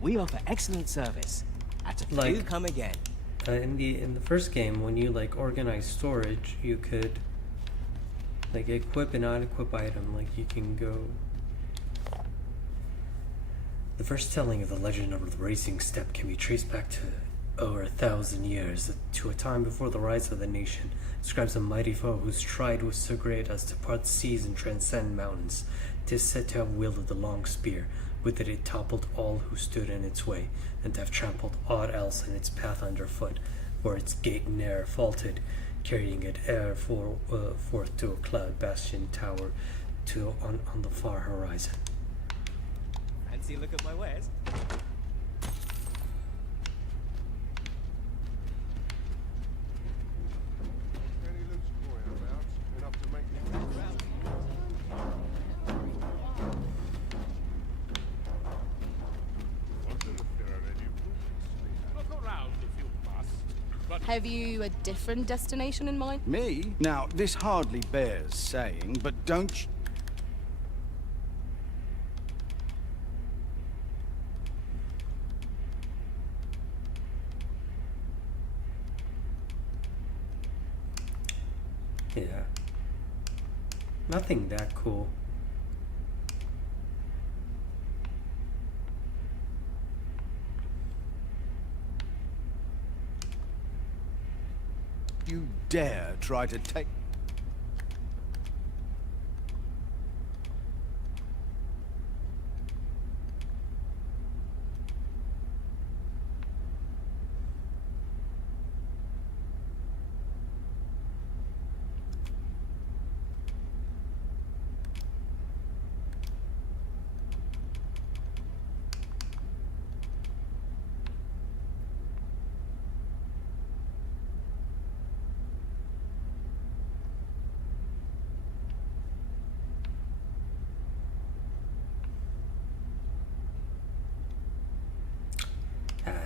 We offer excellent service. Do come again. In the first game, when you like organize storage, you could like equip and not equip item. Like you can go. The first telling of the legend of the racing step can be traced back to over 1,000 years, to a time before the rise of the nation. It describes a mighty foe whose stride was so great as to part seas and transcend mountains. 'Tis said to have wielded the long spear. With it toppled all who stood in its way, and to have trampled aught else in its path underfoot, where its gate ne'er faltered, carrying it forth to a cloud bastion tower on the far horizon. Fancy a look at my wares? Have you a different destination in mind? Me? Now, this hardly bears saying, but don't you... Yeah. Nothing that cool. You dare try to take...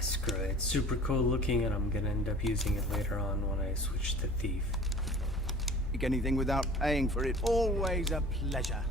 Screw it. It's super cool looking, and I'm gonna end up using it later on when I switch to Thief. Anything without paying for it. Always a pleasure.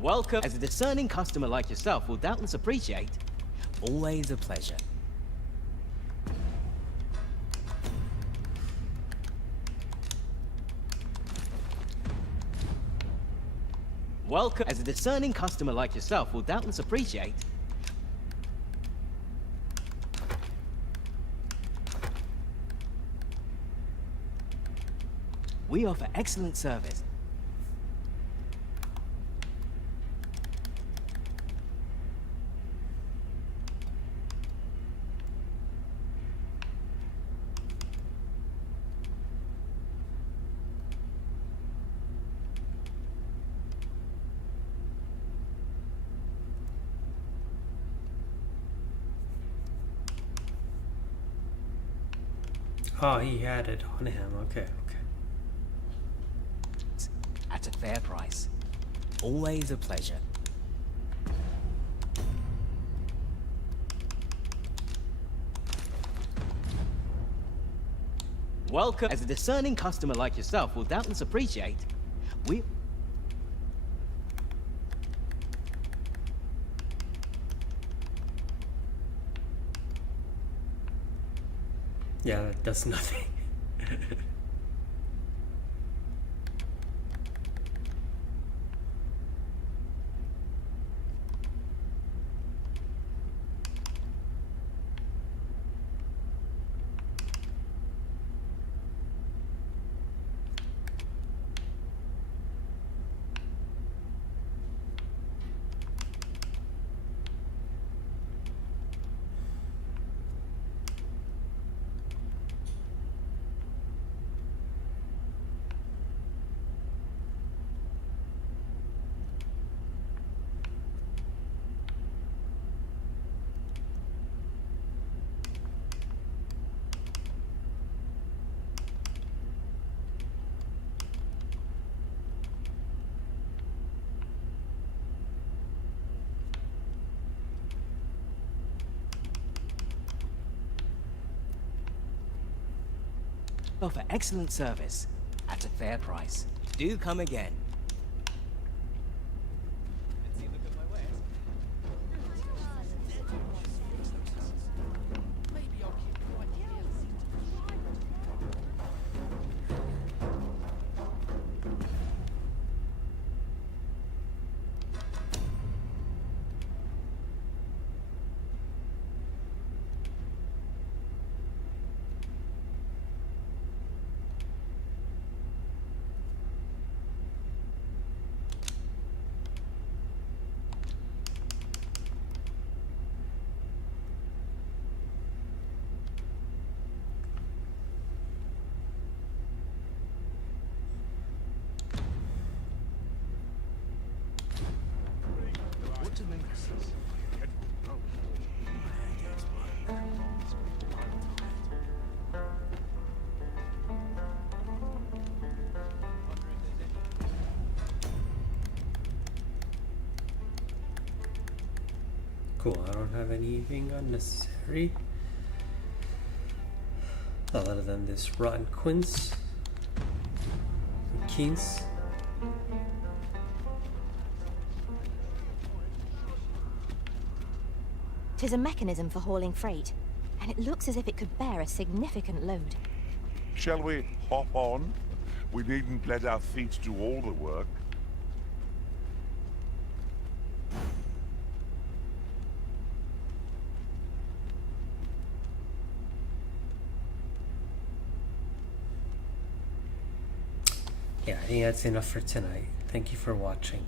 Welcome. As a discerning customer like yourself will doubtless appreciate, always a pleasure. Welcome. As a discerning customer like yourself will doubtless appreciate, we offer excellent service. Oh, he had it on him. Okay, okay. At a fair price. Always a pleasure. Welcome. As a discerning customer like yourself will doubtless appreciate, we... Yeah, that does nothing. offer excellent service at a fair price. Do come again. Cool, I don't have anything unnecessary. Other than this rotten quince. Quince. Tis a mechanism for hauling freight, and it looks as if it could bear a significant load. Shall we hop on? We needn't let our feet do all the work. Yeah, I think that's enough for tonight. Thank you for watching.